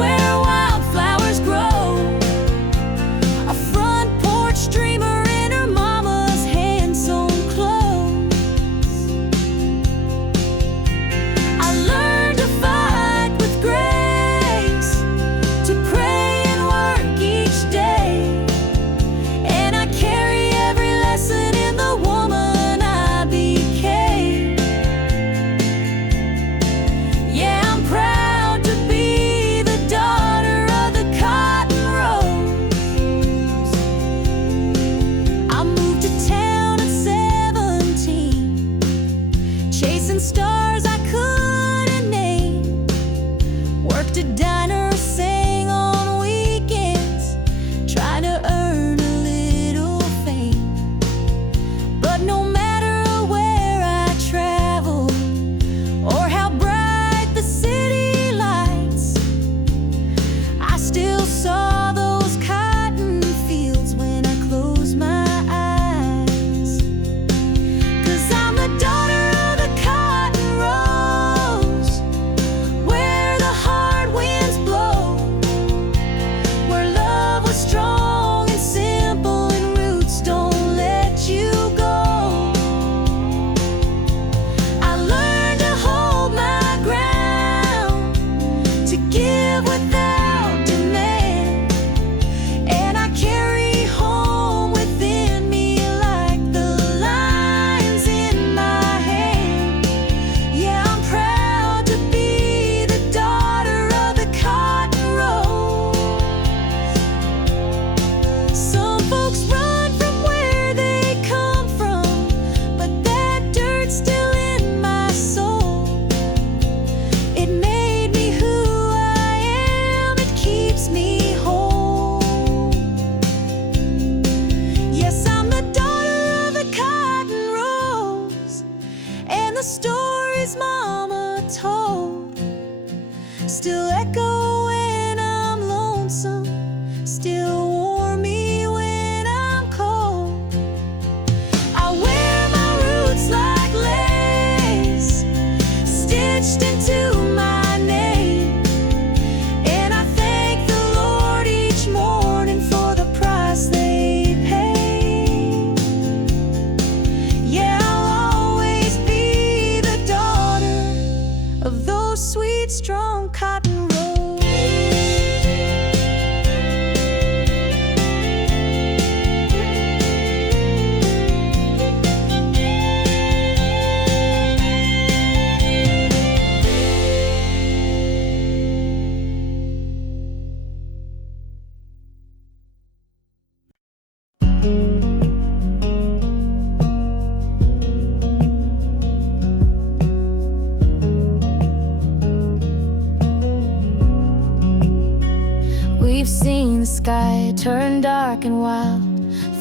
sky turned dark and wild,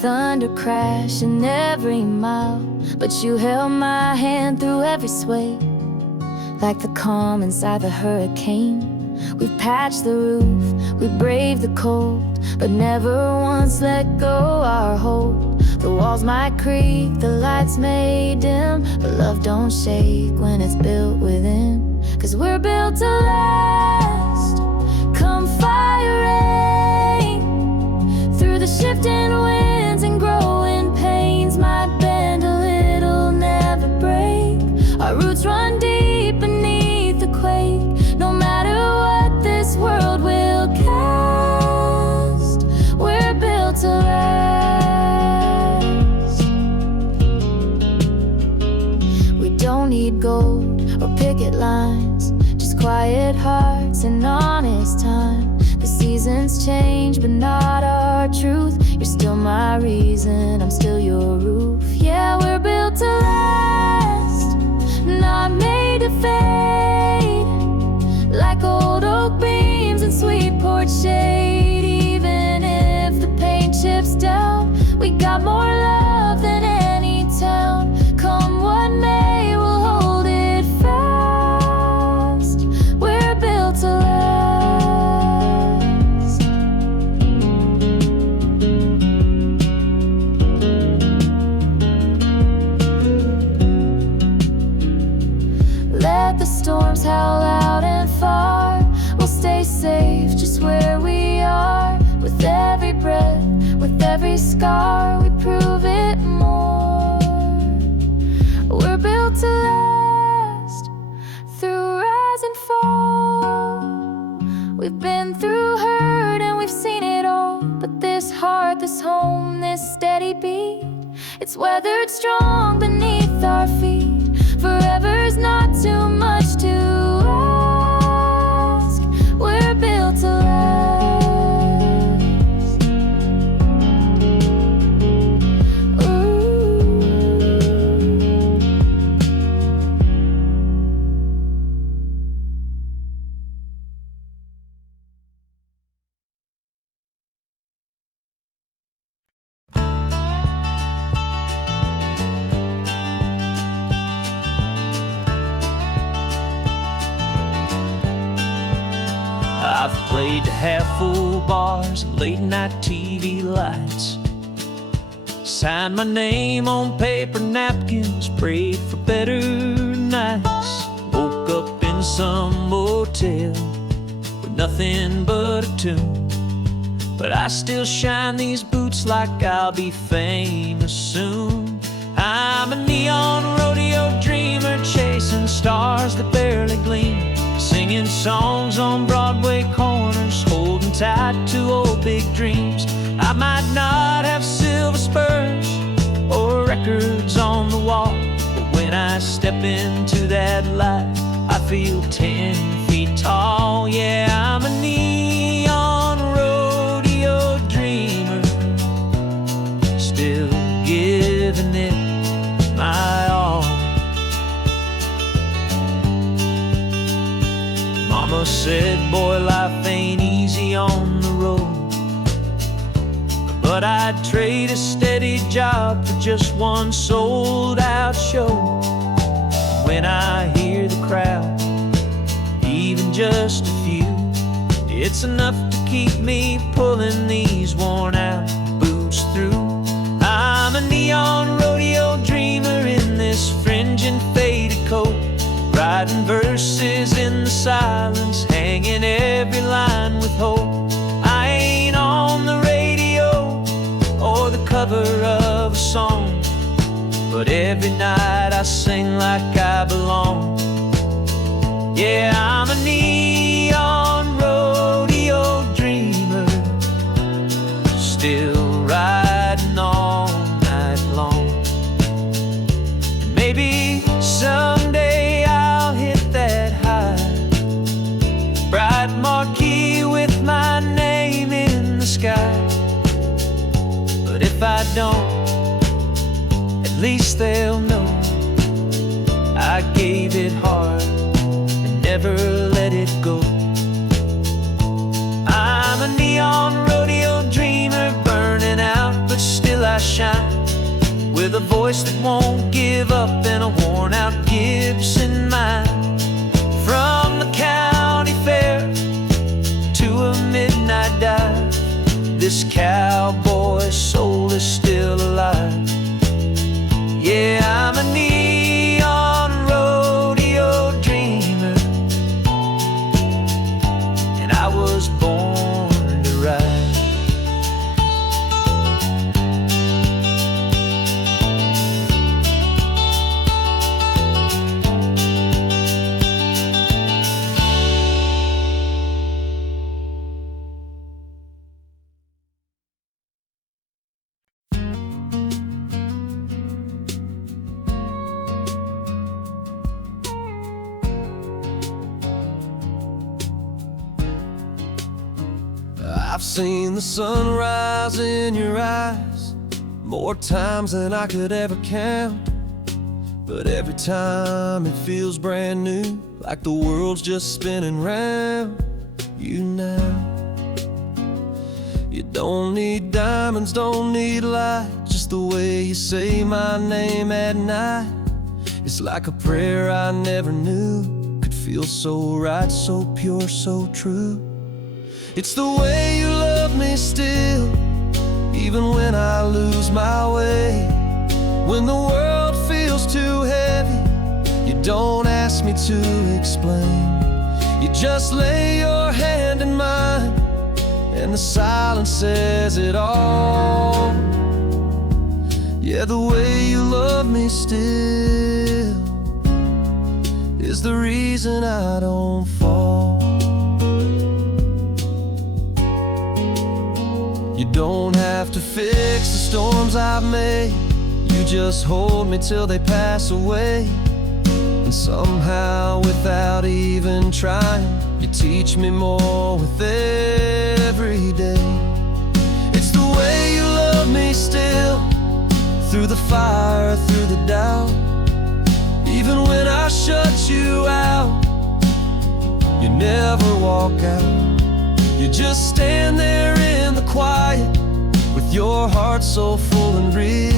thunder crashing every mile. But you held my hand through every sway, like the calm inside the hurricane. We've patched the roof, we braved the cold, but never once let go our hold. The walls might creak, the lights may dim, but love don't shake when it's built within. 'Cause we're built to last, come fire rain. Through the shifting winds and growing pains, might bend a little, never break. Our roots run deep beneath the quake. No matter what this world will cast, we're built to last. We don't need gold or picket lines, just quiet hearts and honest time. The seasons change, but not our truth. You're still my reason, I'm still your roof. Yeah, we're built to last, not made to fade. Like old oak beams and sweet porch shade. Even if the paint chips down, we got more love than any town. Come what may, we'll hold it fast. We're built to last. Let the storms howl out and far. We'll stay safe just where we are. With every breath, with every scar, we prove it more. We're built to last, through rise and fall. We've been through hurt and we've seen it all. But this heart, this home, this steady beat, it's weathered strong beneath our feet. Forever's not too much to ask. We're built to last. Ooh. I've played to half-full bars and late-night TV lights, signed my name on paper napkins, prayed for better nights. Woke up in some motel with nothing but a tune, but I still shine these boots like I'll be famous soon. I'm a neon rodeo dreamer, chasing stars that barely gleam, singing songs on Broadway corners, holding tight to old big dreams. I might not have silver spurs or records on the wall, but when I step into that light, I feel 10 feet tall. Yeah, I'm a neon rodeo dreamer, still giving it my all. Mama said, boy, life ain't easy on the road, but I'd trade a steady job for just one sold-out show. When I hear the crowd, even just a few, it's enough to keep me pulling these worn-out boots through. I'm a neon rodeo dreamer in this fringing faded coat, writing verses in the silence, hanging every line with hope. I ain't on the radio or the cover of a song, but every night I sing like I belong. Yeah, I'm a neon rodeo dreamer, still riding all night long. And maybe someday I'll hit that high, bright marquee with my name in the sky. But if I don't, at least they'll know I gave it hard and never let it go. I'm a neon rodeo with a voice that won't give up and a worn-out Gibson mind. From the county fair to a midnight dive, this cowboy soul is still alive. Yeah, I'm a neon rodeo dreamer, and I was born to ride. I've seen the sunrise in your eyes more times than I could ever count. But every time it feels brand new, like the world's just spinning round you now. You don't need diamonds, don't need light, just the way you say my name at night. It's like a prayer I never knew could feel so right, so pure, so true. It's the way you love me still, even when I lose my way. When the world feels too heavy, you don't ask me to explain. You just lay your hand in mine, and the silence says it all. Yeah, the way you love me still is the reason I don't fall. You don't have to fix the storms I've made, you just hold me till they pass away. And somehow, without even trying, you teach me more with every day. It's the way you love me still, through the fire, through the doubt. Even when I shut you out, you never walk out. You just stand there in the quiet, with your heart so full and real.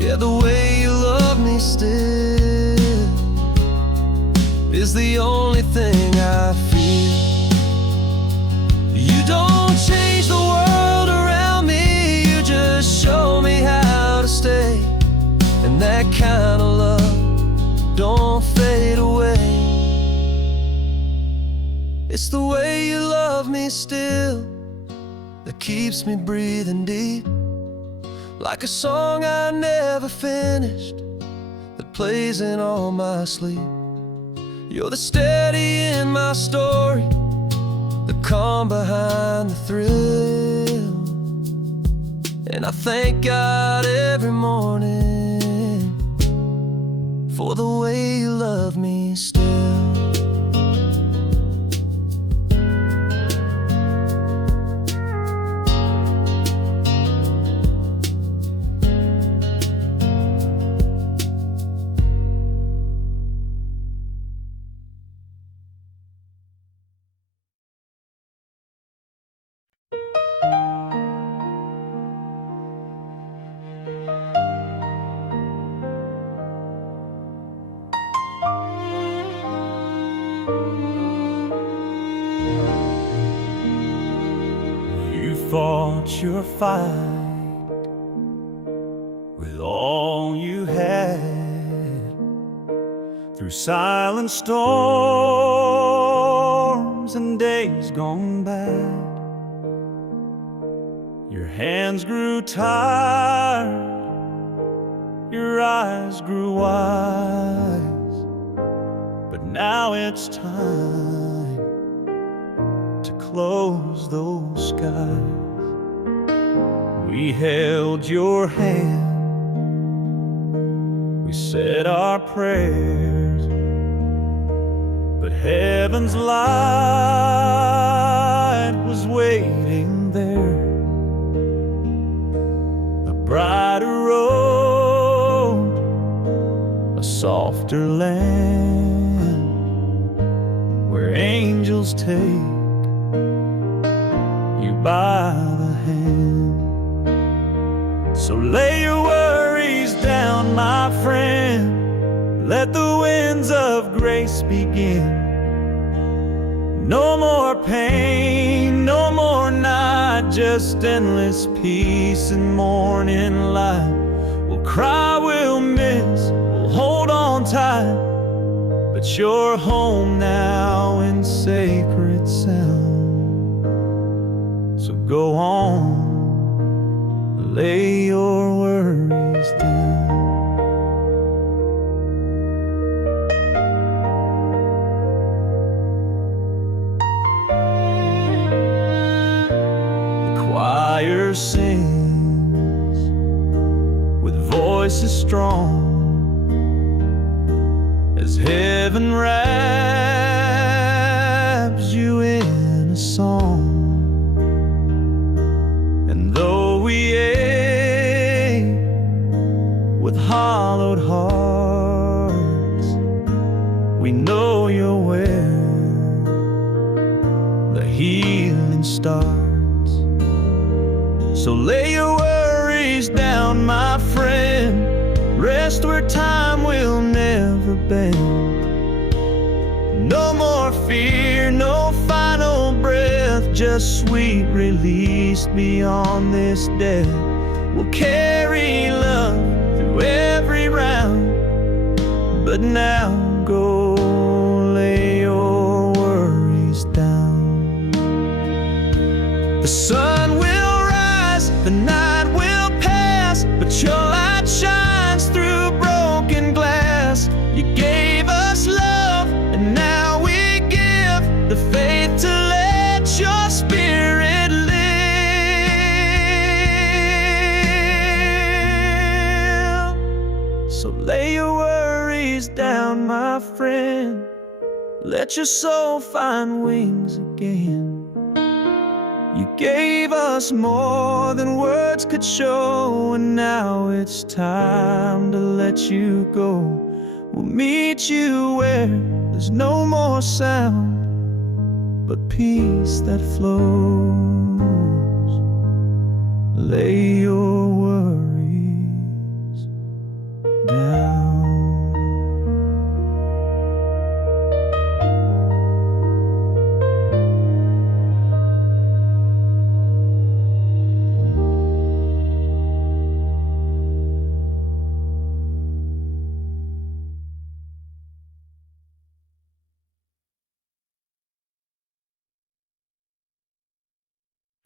Yeah, the way you love me still is the only thing I feel. You don't change the world around me, you just show me how to stay. And that kind of love don't fade away. It's the way you love me still that keeps me breathing deep, like a song I never finished that plays in all my sleep. You're the steady in my story, the calm behind the thrill. And I thank God every morning for the way you love me still. Fought your fight with all you had, through silent storms and days gone bad. Your hands grew tired, your eyes grew wise, but now it's time to close those skies. We held your hand, we said our prayers, but heaven's light was waiting there. A brighter road, a softer land, where angels take you by the hand. So lay your worries down, my friend. Let the winds of grace begin. No more pain, no more night, just endless peace and morning light. We'll cry, we'll miss, we'll hold on tight, but you're home now in sacred sound. So go on, lay your worries down. Choir sings with voices strong as heaven wraps you in a song. And though we ache with hollowed hearts, we know you're where the healing starts. So lay your worries down, my friend. Rest where time will never bend. No more fear, no final breath, just sweet release beyond this death. We'll carry love through every round, but now go lay your worries down. The sun will the night will pass, but your light shines through broken glass. You gave us love, and now we give the faith to let your spirit live. So lay your worries down, my friend. Let your soul find wings again. You gave us more than words could show, and now it's time to let you go. We'll meet you where there's no more sound, but peace that flows. Lay your